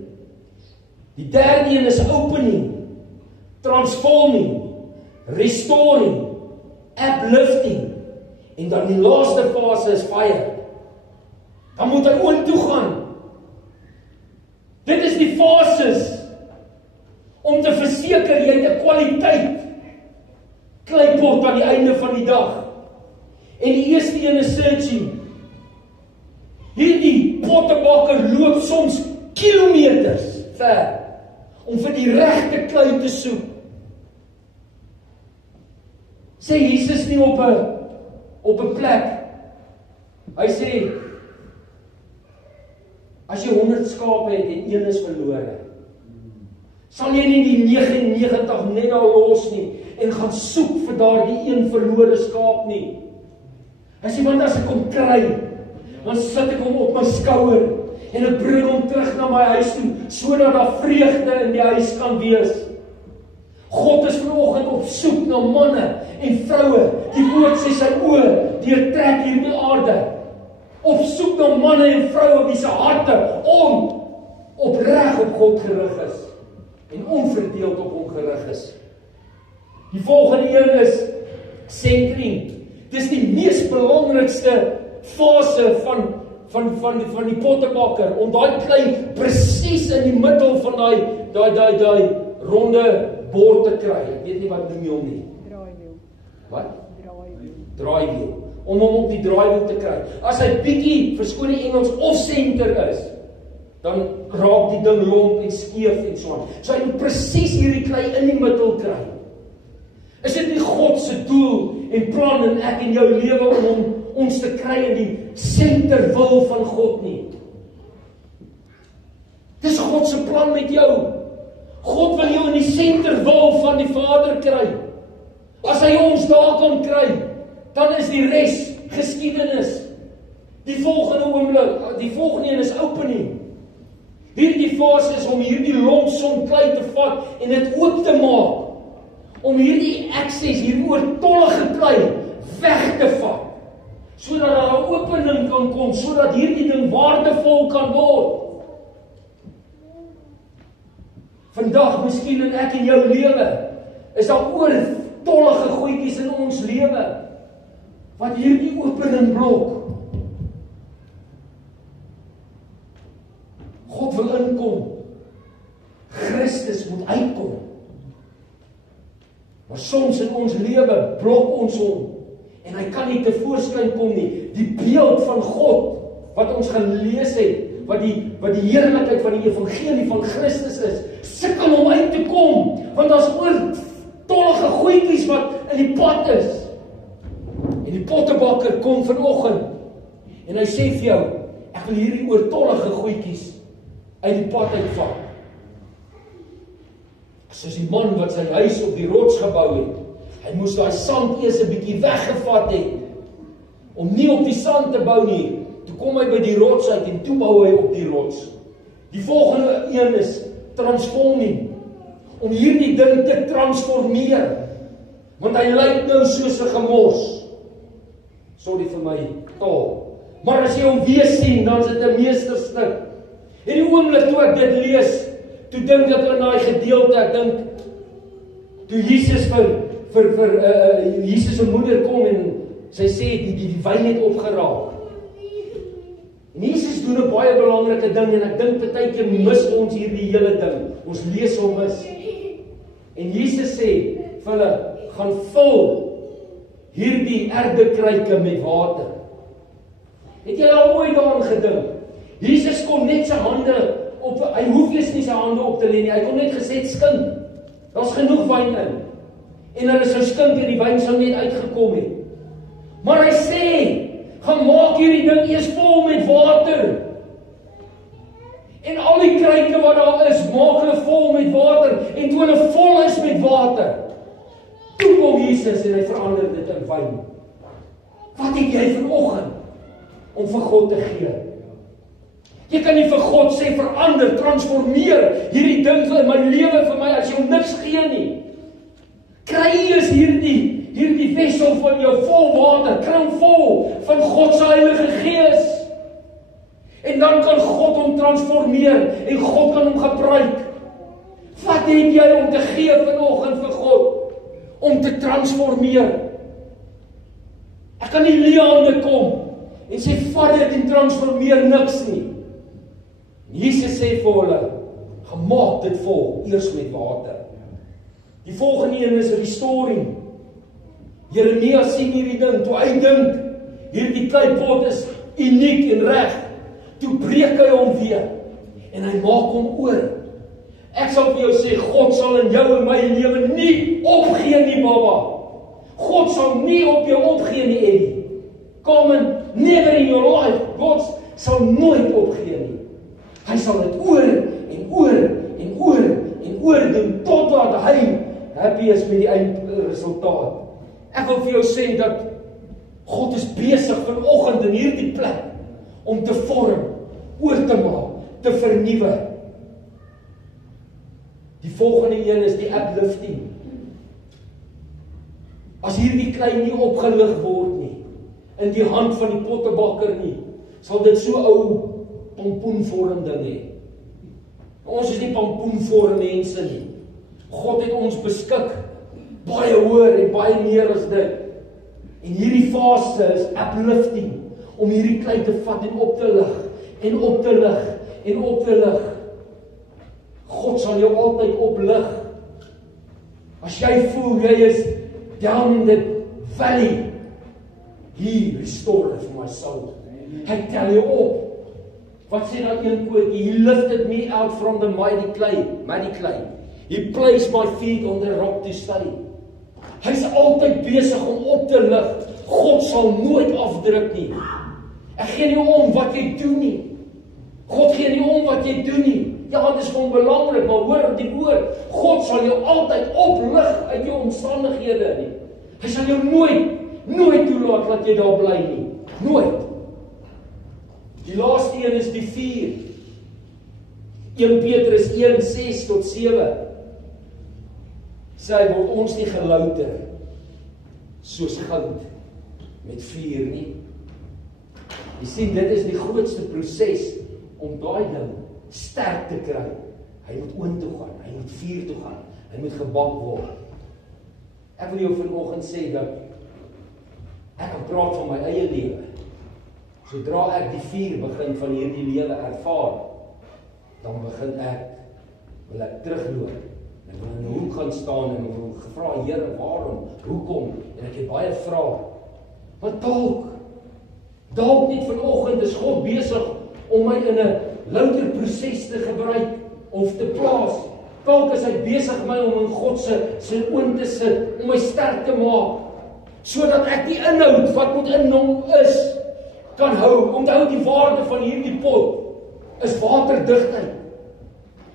Die derde een is opening, transforming, restoring, uplifting. En dan die laaste fase is fire. Dan moet hy oontoe gaan. Dit is die fases om te verseker jy het 'n kwaliteit kleipot aan die einde van die dag. En die eerste een is searching. Hierdie pottebakker loop soms kilometers ver om vir die regte klei te soek. Sê Jesus nie op 'n plek. Hy sê, as jy 100 skape het en een is verlore, sal jy nie die 99 net daar los nie en gaan soek vir daardie een verlore skaap nie. Hy sê, want as ek hom kry, dan sit ek hom op my skouer en ek bring hom terug na my huis toe, sodat daar vreugde in die huis kan wees. God is vanoggend op soek na manne en vroue, die woord sê sy oë deurtrek hierdie aarde, op soek na manne en vroue wie se harte opreg op God gerig is en onverdeeld op hom gerig is. Die volgende een is centering. Dis die mees belangrikste fase van die pottebakker, om daai klei presies in die middel van daai ronde bord te kry. Ek weet nie wat noem jy hom nie. Draaiwiel. Wat? Draaiwiel. Om hom op die draaiwiel te kry. As hy bietjie, verskoon die Engels, off-center is, dan raak die ding lomp en skeef en so aan. So hy moet presies hierdie klei in die middel kry. Is dit nie God se doel en plan in ek en jou lewe om ons te kry in die senterwil van God nie? Dis God se plan met jou. God wil jou in die senterwil van die Vader kry. As hy ons daar kan kry, dan is die res geskiedenis. Die volgende oomblik, die volgende een is opening. Hierdie fase is om hierdie lompsom klei te vat en dit oop te maak. Om hierdie excess, hierdie oortollige klei weg te vat. Sodat daar 'n opening kan kom, sodat hierdie ding waardevol kan word. Vandag, miskien in ek en jou lewe, is daar oortollige goedjies in ons lewe, wat hierdie opening blok. God wil inkom. Christus moet uitkom. Maar soms in ons lewe blok ons hom. En hy kan nie tevoorskyn kom nie. Die beeld van God, wat ons gelees het, wat die wat die heerlikheid van die evangelie van Christus is, sukkel om uit te kom, want daar's oortollige goedjies wat in die pad is. En die pottebakker kom vanoggend en hy sê vir jou, ek wil hierdie oortollige goedjies uit die pad uitvat. Soos die man wat sy huis op die rots gebou het, hy moes daai sand eers 'n bietjie weggevat het, om nie op die sand te bou nie. Toe kom hy by die rots uit en toe bou hy op die rots. Die volgende een is transforming, om hierdie ding te transformeer, want hy lyk nou soos 'n gemors. Sorry vir my taal. Maar as jy hom weer sien, dan is dit 'n meesterstuk. En die oomblik toe ek dit lees, toe dink ek in daai gedeelte, ek dink, toe Jesus vir Jesus se moeder kom en sy sê, die wyn het opgeraak. En Jesus doen 'n baie belangrike ding, en ek dink partykeer mis ons hierdie hele ding. Ons lees hom mis. En Jesus sê vir hulle, gaan vul hierdie erdekruike met water. Het jy al ooit daaraan gedink? Jesus kon net sy hande hy hoef eers nie sy hande op te lê nie, hy kon net gesê skink. Daar's genoeg wyn in. En hulle sou skink en die wyn sou net uitgekom het. Maar hy sê, gaan maak hierdie ding eers vol met water. En al die kruike wat daar is, maak hulle vol met water. En toe hulle vol is met water, toe kom Jesus en hy verander dit in wyn. Wat het jy vanoggend om vir God te gee? Jy kan nie vir God sê, verander, transformeer hierdie ding in my lewe vir my, as jy hom niks gee nie. Kry eers hierdie wessel van jou vol water, kram vol van God se Heilige Gees. En dan kan God hom transformeer en God kan hom gebruik. Wat het jy om te gee vanoggend vir God? Om te transformeer. Ek kan nie leehande kom en sê, vat dit en transformeer niks nie. Jesus sê vir hulle, gemaak dit vol, eers met water. Die volgende een is restoring. Jeremia sien hierdie ding, toe hy dink, hierdie kleipot is uniek en reg, toe breek hy hom weer, en hy maak hom oor. Ek sal vir jou sê, God sal in jou en my lewe nie opgee nie, baba. God sal nie op jou opgee nie, Eddie. Come and never in your life. God sal nooit opgee nie. Hy sal dit oor en oor en oor en oor doen, totdat hy happy is met die eindresultaat. Ek wil vir jou sê dat God is besig vanoggend in hierdie plek om te vorm, oor te maak, te vernuwe. Die volgende een is die uplifting. As hierdie klei nie opgelig word nie, in die hand van die pottebakker nie, sal dit so ou pompoenvorm ding hê. Ons is nie pompoenvorm mense nie. God het ons beskik baie hoër en baie meer as dit. En hierdie fase is uplifting, om hierdie klei te vat en op te lig, en op te lig, en op te lig. God sal jou altyd oplig. As jy voel, jy is down in the valley, He restored my soul. Hy tel jou op. Wat sê dat een quote? He lifted me out from the mighty clay. He placed my feet on the rock to study. Hy is altyd besig om op te lig. God sal nooit afdruk nie. Ek gee nie om wat jy doen nie. God gee nie om wat jy doen nie. Ja, dit is onbelangrik, maar hoor die woord. God sal jou altyd oplig uit jou omstandighede nie. Hy sal jou nooit toelaat dat jy daar bly nie. Nooit. Die laaste een is die vuur. 1 Petrus 1, 6 tot 7. Sê, word ons nie gelouter soos goud met vuur nie. Jy sien, dit is die grootste proses om daai ding sterk te kry. Hy moet oontoe gaan, hy moet vuur toe gaan, hy moet gebak word. Ek wil jou vanoggend sê dat ek kan praat van my eie lewe. Sodra ek die vuur begin van hierdie lewe ervaar, dan begin wil ek terugloop. En wil in 'n hoek gaan staan en wil gevra, Here, waarom? Hoekom? En ek het baie vrae. Maar dalk net vanoggend is God besig om my in 'n louter proses te gebruik of te plaas. Dalk is hy besig my om in God se oond te sit, om my sterk te maak, sodat ek die inhoud wat moet in hom is, kan hou. Onthou die waarde van hierdie pot is waterdigtheid.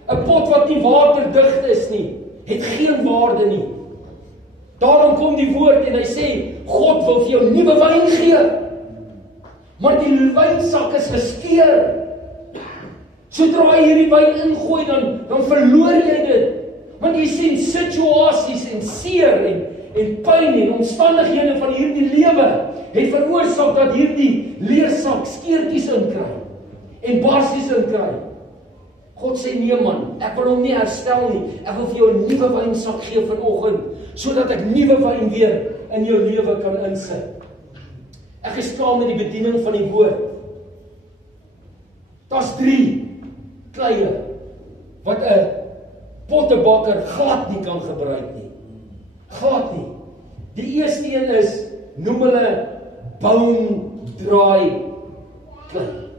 'n Pot wat nie waterdig is nie, het geen waarde nie. Daarom kom die woord en hy sê, God wil vir jou nuwe wyn gee. Maar die wynsak is geskeur. Sodra jy hierdie wyn ingooi, dan verloor jy dit. Want jy sien situasies en seer en pyn en omstandighede van hierdie lewe het veroorsaak dat hierdie leersak skeurtjies inkry en barsies inkry. God sê nee man, ek wil hom nie herstel nie. Ek wil vir jou 'n nuwe wynsak gee vanoggend, sodat ek nuwe wyn weer in jou lewe kan insit. Ek is klaar met die bediening van die woord. Daar's 3 kleie wat 'n pottebakker glad nie kan gebruik nie. Glad nie. Die eerste een is, noem hulle bone dry klei.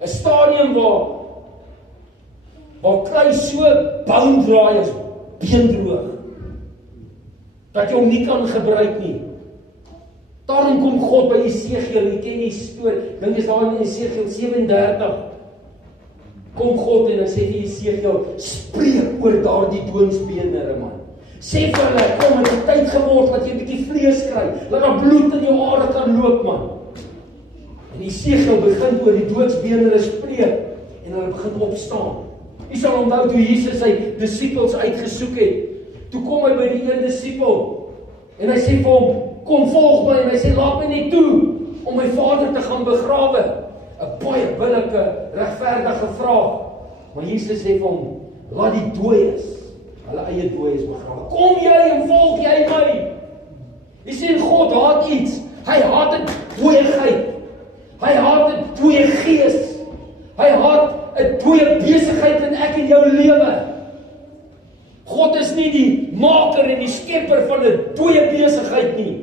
'n Stadium waar klei so bone dry is, beendroog, dat jy hom nie kan gebruik nie. Daarom kom God by Esegiel, jy ken die storie, dink is daar in Esegiel 37, kom God en hy sê vir Esegiel, spreek oor daardie doodsbeenere man. Sê vir hulle, kom, het die tyd geword dat jy 'n bietjie vlees kry, laat daar bloed in jou are kan loop man. En Esegiel begin oor die doodsbeenere spreek, en hulle begin opstaan. Jy sal onthou toe Jesus sy disippels uitgesoek het, toe kom hy by die een disipel, en hy sê vir hom, kom volg my, en hy sê, laat my net toe, om my vader te gaan begrawe. 'n Baie billike, regverdige vraag. Maar Jesus sê vir hom, laat die dooies, hulle eie dooies begrawe. Kom jy en volg jy my. Jy sien, God haat iets. Hy haat 'n dooiigheid. Hy haat 'n dooie gees. Hy haat 'n dooie besigheid in ek en jou lewe. God is nie die maker en die skepper van 'n dooie besigheid nie.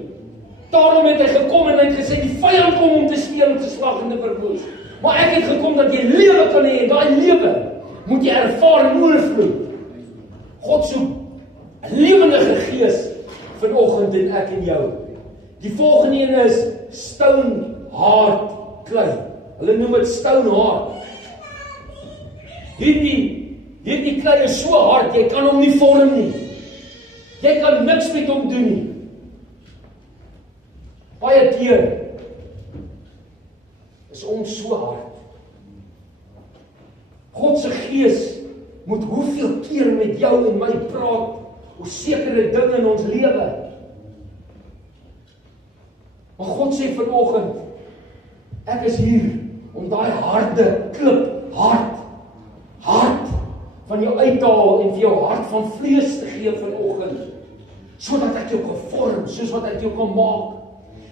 Daarom het hy gekom en hy het gesê, die vyand kom om te steel en te slag en te verwoes. Maar ek het gekom dat jy lewe kan hê, en daai lewe moet jy ervaar in oorvloed. God soek 'n lewendige gees vanoggend in ek en jou. Die volgende een is stone hard klei. Hulle noem dit stone hard. Hierdie klei is so hard, jy kan hom nie vorm nie. Jy kan niks met hom doen nie. Baie keer is ons so hard. God se gees moet hoeveel keer met jou en my praat oor sekere dinge in ons lewe. Maar God sê vanoggend, ek is hier om daai harde klip, hart van jou uit te haal en vir jou hart van vlees te gee vanoggend, sodat ek jou kan vorm, soos wat ek jou kan maak.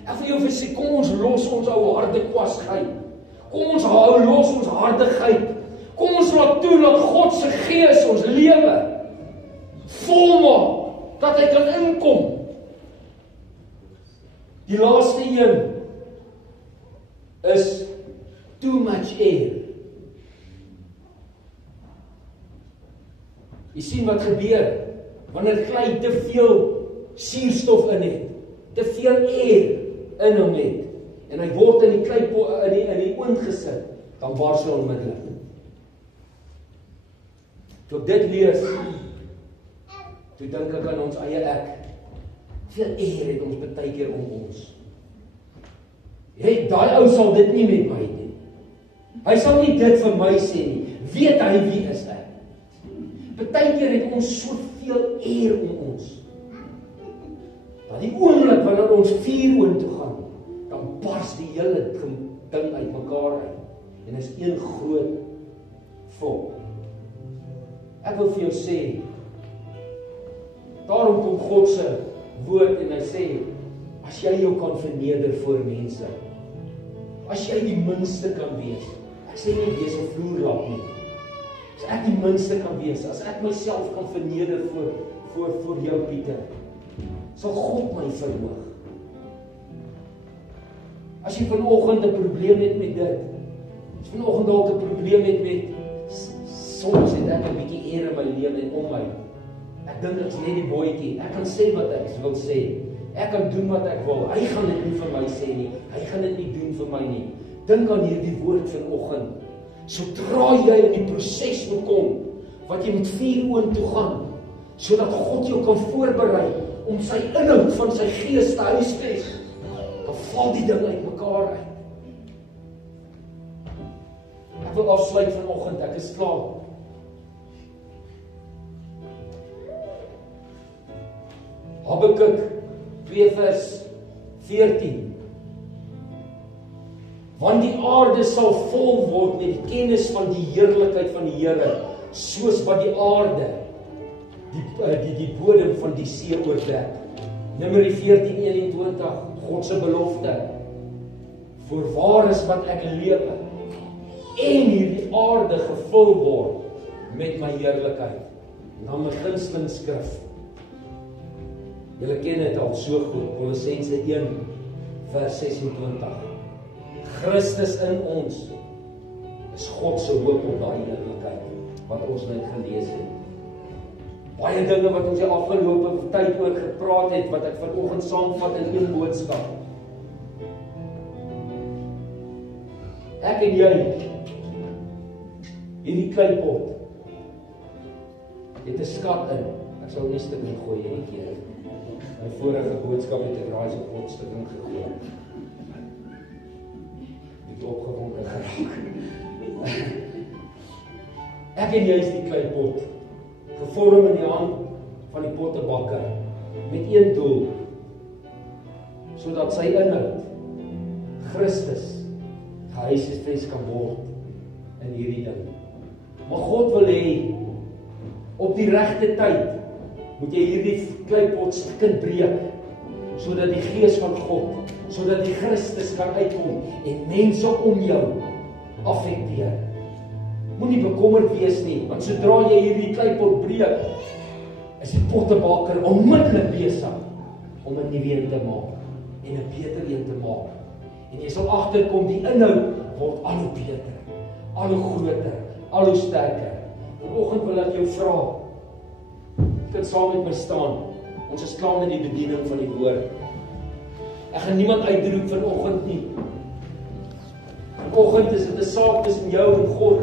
Ek wil jou sê, kom ons los ons ou harde kwasheid. Kom ons los ons hardigheid. Kom ons laat toe dat God se gees ons lewe volmaak, dat hy kan inkom. Die laaste een is too much air. Jy sien wat gebeur wanneer klei te veel suurstof in het, te veel air in hom het, en hy word in die kleipot in die oond gesit, dan bars hy onmiddellik. Toe dit lees, toe dink ek aan ons eie ek. Veel air het ons baie keer om ons. Daai ou sal dit nie met my doen. Hy sal nie dit vir my sê nie. Weet hy wie is ek? Baie keer het ons soveel air om ons, dat die oomblik wanneer ons vuur toe gaan, dan bars die hele ding uit mekaar uit. En is een groot vol. Ek wil vir jou sê, daarom kom God se woord en hy sê, as jy jou kan verneder voor mense, as jy die minste kan wees, ek sê nie wees 'n vloerlap nie, as ek die minste kan wees, as ek myself kan verneder voor jou Pieter, sal God my verhoog. As jy vanoggend 'n probleem het met dit, As vanoggend dalk 'n probleem het met soms het ek 'n bietjie eer in my lewe en om my. Ek dink ek's net die boetjie. Ek kan sê wat ek wil sê. Ek kan doen wat ek wil. Hy gaan dit nie vir my sê nie. Hy gaan dit nie doen vir my nie. Dink aan hierdie woord vanoggend. Sodra jy in die proses moet kom, wat jy met 4 oë toe gaan, sodat God jou kan voorberei om sy inhoud van sy gees te huisves, dan val die ding uit mekaar uit. Ek wil afsluit vanoggend, ek is klaar. Habakuk 2 vers 14. Want die aarde sal vol word met die kennis van die heerlikheid van die Here, soos wat die aarde die bodem van die see oordek. Numeri 14:21, God se belofte. Voorwaar is wat ek lewe, en hierdie aarde gevul word met my heerlikheid. Dan my gunsteling skrif. Julle ken dit al so goed, Kolossense 1 vers 26. Christus in ons is God se hoop op daai heerlikheid wat ons net gelees het. Baie dinge wat ons die afgelope tyd ook gepraat het, wat ek vanoggend saamvat in een boodskap. Ek en jy, hierdie kleipot, het 'n skat in. Ek sal nie stuk in gooi hierdie keer. My vorige boodskap het ek raai so pot stuk in gegooi. Het opgewonde geraak. Ek en jy is die kleipot, gevorm in die hand van die pottebakker, met een doel, sodat sy inhoud, Christus, gehuisves kan word in hierdie ding. Maar God wil hê, op die regte tyd, moet jy hierdie kleipot stukkend breek, sodat die gees van God, sodat die Christus kan uitkom, en mense om jou affekteer. Moenie bekommerd wees nie, want sodra jy hierdie kleipot breek, is die pottebakker onmiddellik besig om 'n nuwe een te maak, en 'n beter een te maak. En jy sal agterkom, die inhoud word al hoe beter, al hoe groter, al hoe sterker. Vanoggend wil ek jou vra, jy kan saam met my staan, ons is klaar met die bediening van die woord. Ek gaan niemand uitroep vanoggend nie. Vanoggend is dit 'n saak tussen jou en God.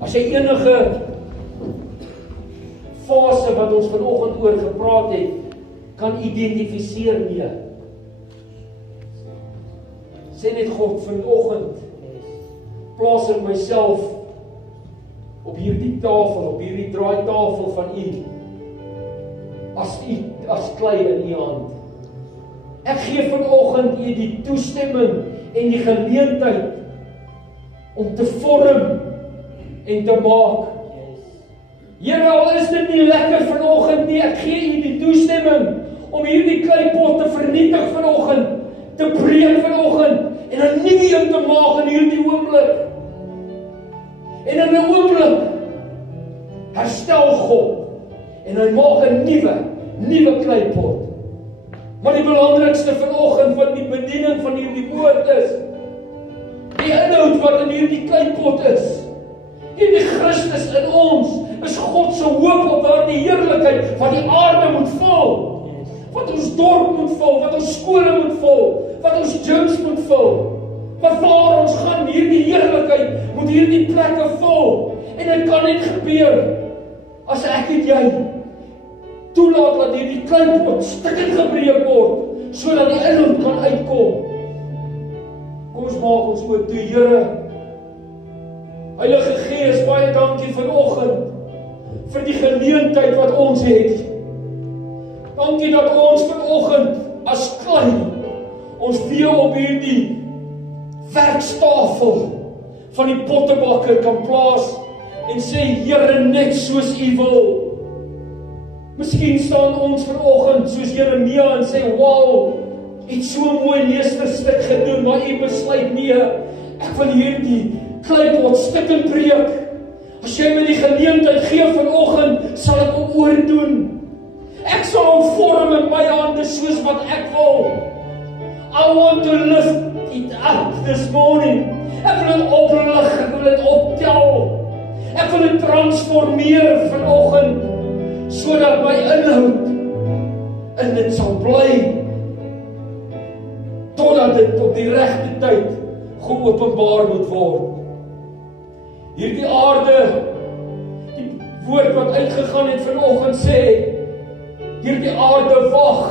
As jy enige fase wat ons vanoggend oor gepraat het, kan identifiseer mee, sê net God, vanoggend plaas ek myself op hierdie tafel, op hierdie draaitafel van U, as klei in U hand. Ek gee vanoggend U die toestemming en die geleentheid om te vorm en te maak. Here, al is dit nie lekker vanoggend nie, ek gee U die toestemming om hierdie kleipot te vernietig vanoggend, te breek vanoggend, en 'n nuwe een te maak in hierdie oomblik. En in 'n oomblik herstel God, en hy maak 'n nuwe kleipot. Maar die belangrikste vanoggend van die bediening van hierdie woord is, die inhoud wat in hierdie kleipot is, hierdie Christus in ons, is God se hoop op daardie heerlikheid, wat die aarde moet vul, wat ons dorp moet vul, wat ons skole moet vul, wat ons gyms moet vul, wat waar ons gaan, hierdie heerlikheid moet hierdie plekke vul, en dit kan net gebeur, as ek en jy toelaat dat hierdie kleipot stukkend gebreek word, sodat die inhoud kan uitkom. Kom ons maak ons oop toe, Here. Heilige Gees, baie dankie vanoggend vir die geleentheid wat ons het. Dankie dat ons vanoggend as klei ons weer op hierdie werkstafel van die pottebakker kan plaas en sê, Here, net soos U wil. Miskien staan ons vanoggend soos Jeremia en sê, wow, het so 'n mooi meesterstuk gedoen, maar U besluit nee, ek wil hierdie kleipot stukkend breek. As jy my die geleentheid gee vanoggend, sal ek hom oordoen. Ek sal hom vorm in my hande soos wat ek wil. I want to live it up this morning. Ek wil dit oplig, ek wil dit optel. Ek wil dit transformeer vanoggend, sodat my inhoud in dit sal bly, totdat dit op die regte tyd geopenbaar moet word. Hierdie aarde, die woord wat uitgegaan het vanoggend sê, hierdie aarde wag,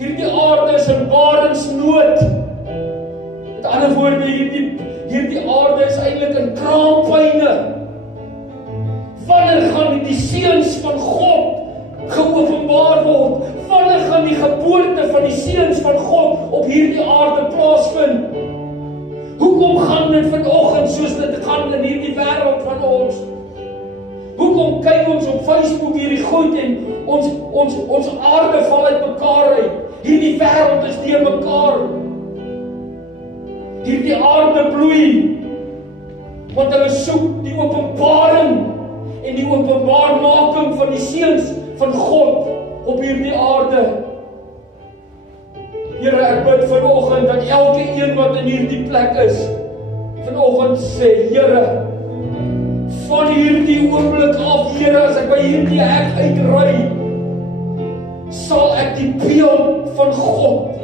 hierdie aarde is in barensnood. Met ander woorde, hierdie aarde is eintlik in kraampyne. Wanneer gaan die seuns van God geopenbaar word? Wanneer gaan die geboorte van die seuns van God op hierdie aarde plaasvind? Hoekom gaan dit vanoggend soos dit gaan in hierdie wêreld van ons? Hoekom kyk ons op Facebook hierdie goed en ons aarde val uit mekaar uit? Hierdie wêreld is deur mekaar. Hierdie aarde bloei, want hulle soek die openbaring en die openbaarmaking van die seuns van God op hierdie aarde. Here, ek bid vanoggend dat elke een wat in hierdie plek is, vanoggend sê, Here, van hierdie oomblik af, Here, as ek by hierdie hek uitry, sal ek die beeld van God,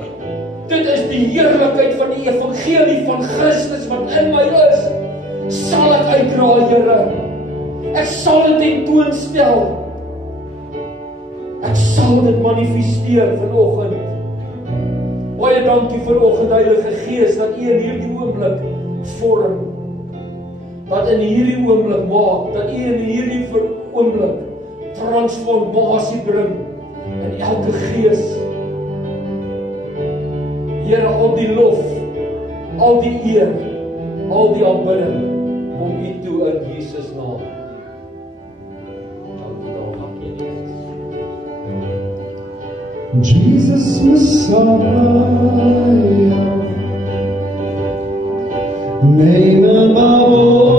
dit is die heerlikheid van die evangelie van Christus wat in my is, sal ek uitdra, Here. Ek sal dit tentoonstel. Ek sal dit manifesteer vanoggend. Baie dankie vanoggend, Heilige Gees, dat U in hierdie oomblik vorm. Dat in hierdie oomblik maak, dat U in hierdie oomblik transformasie bring in elke gees. Here, al die lof, al die eer, al die aanbidding kom U toe in Jesus naam. Jesus Messiah, name above all.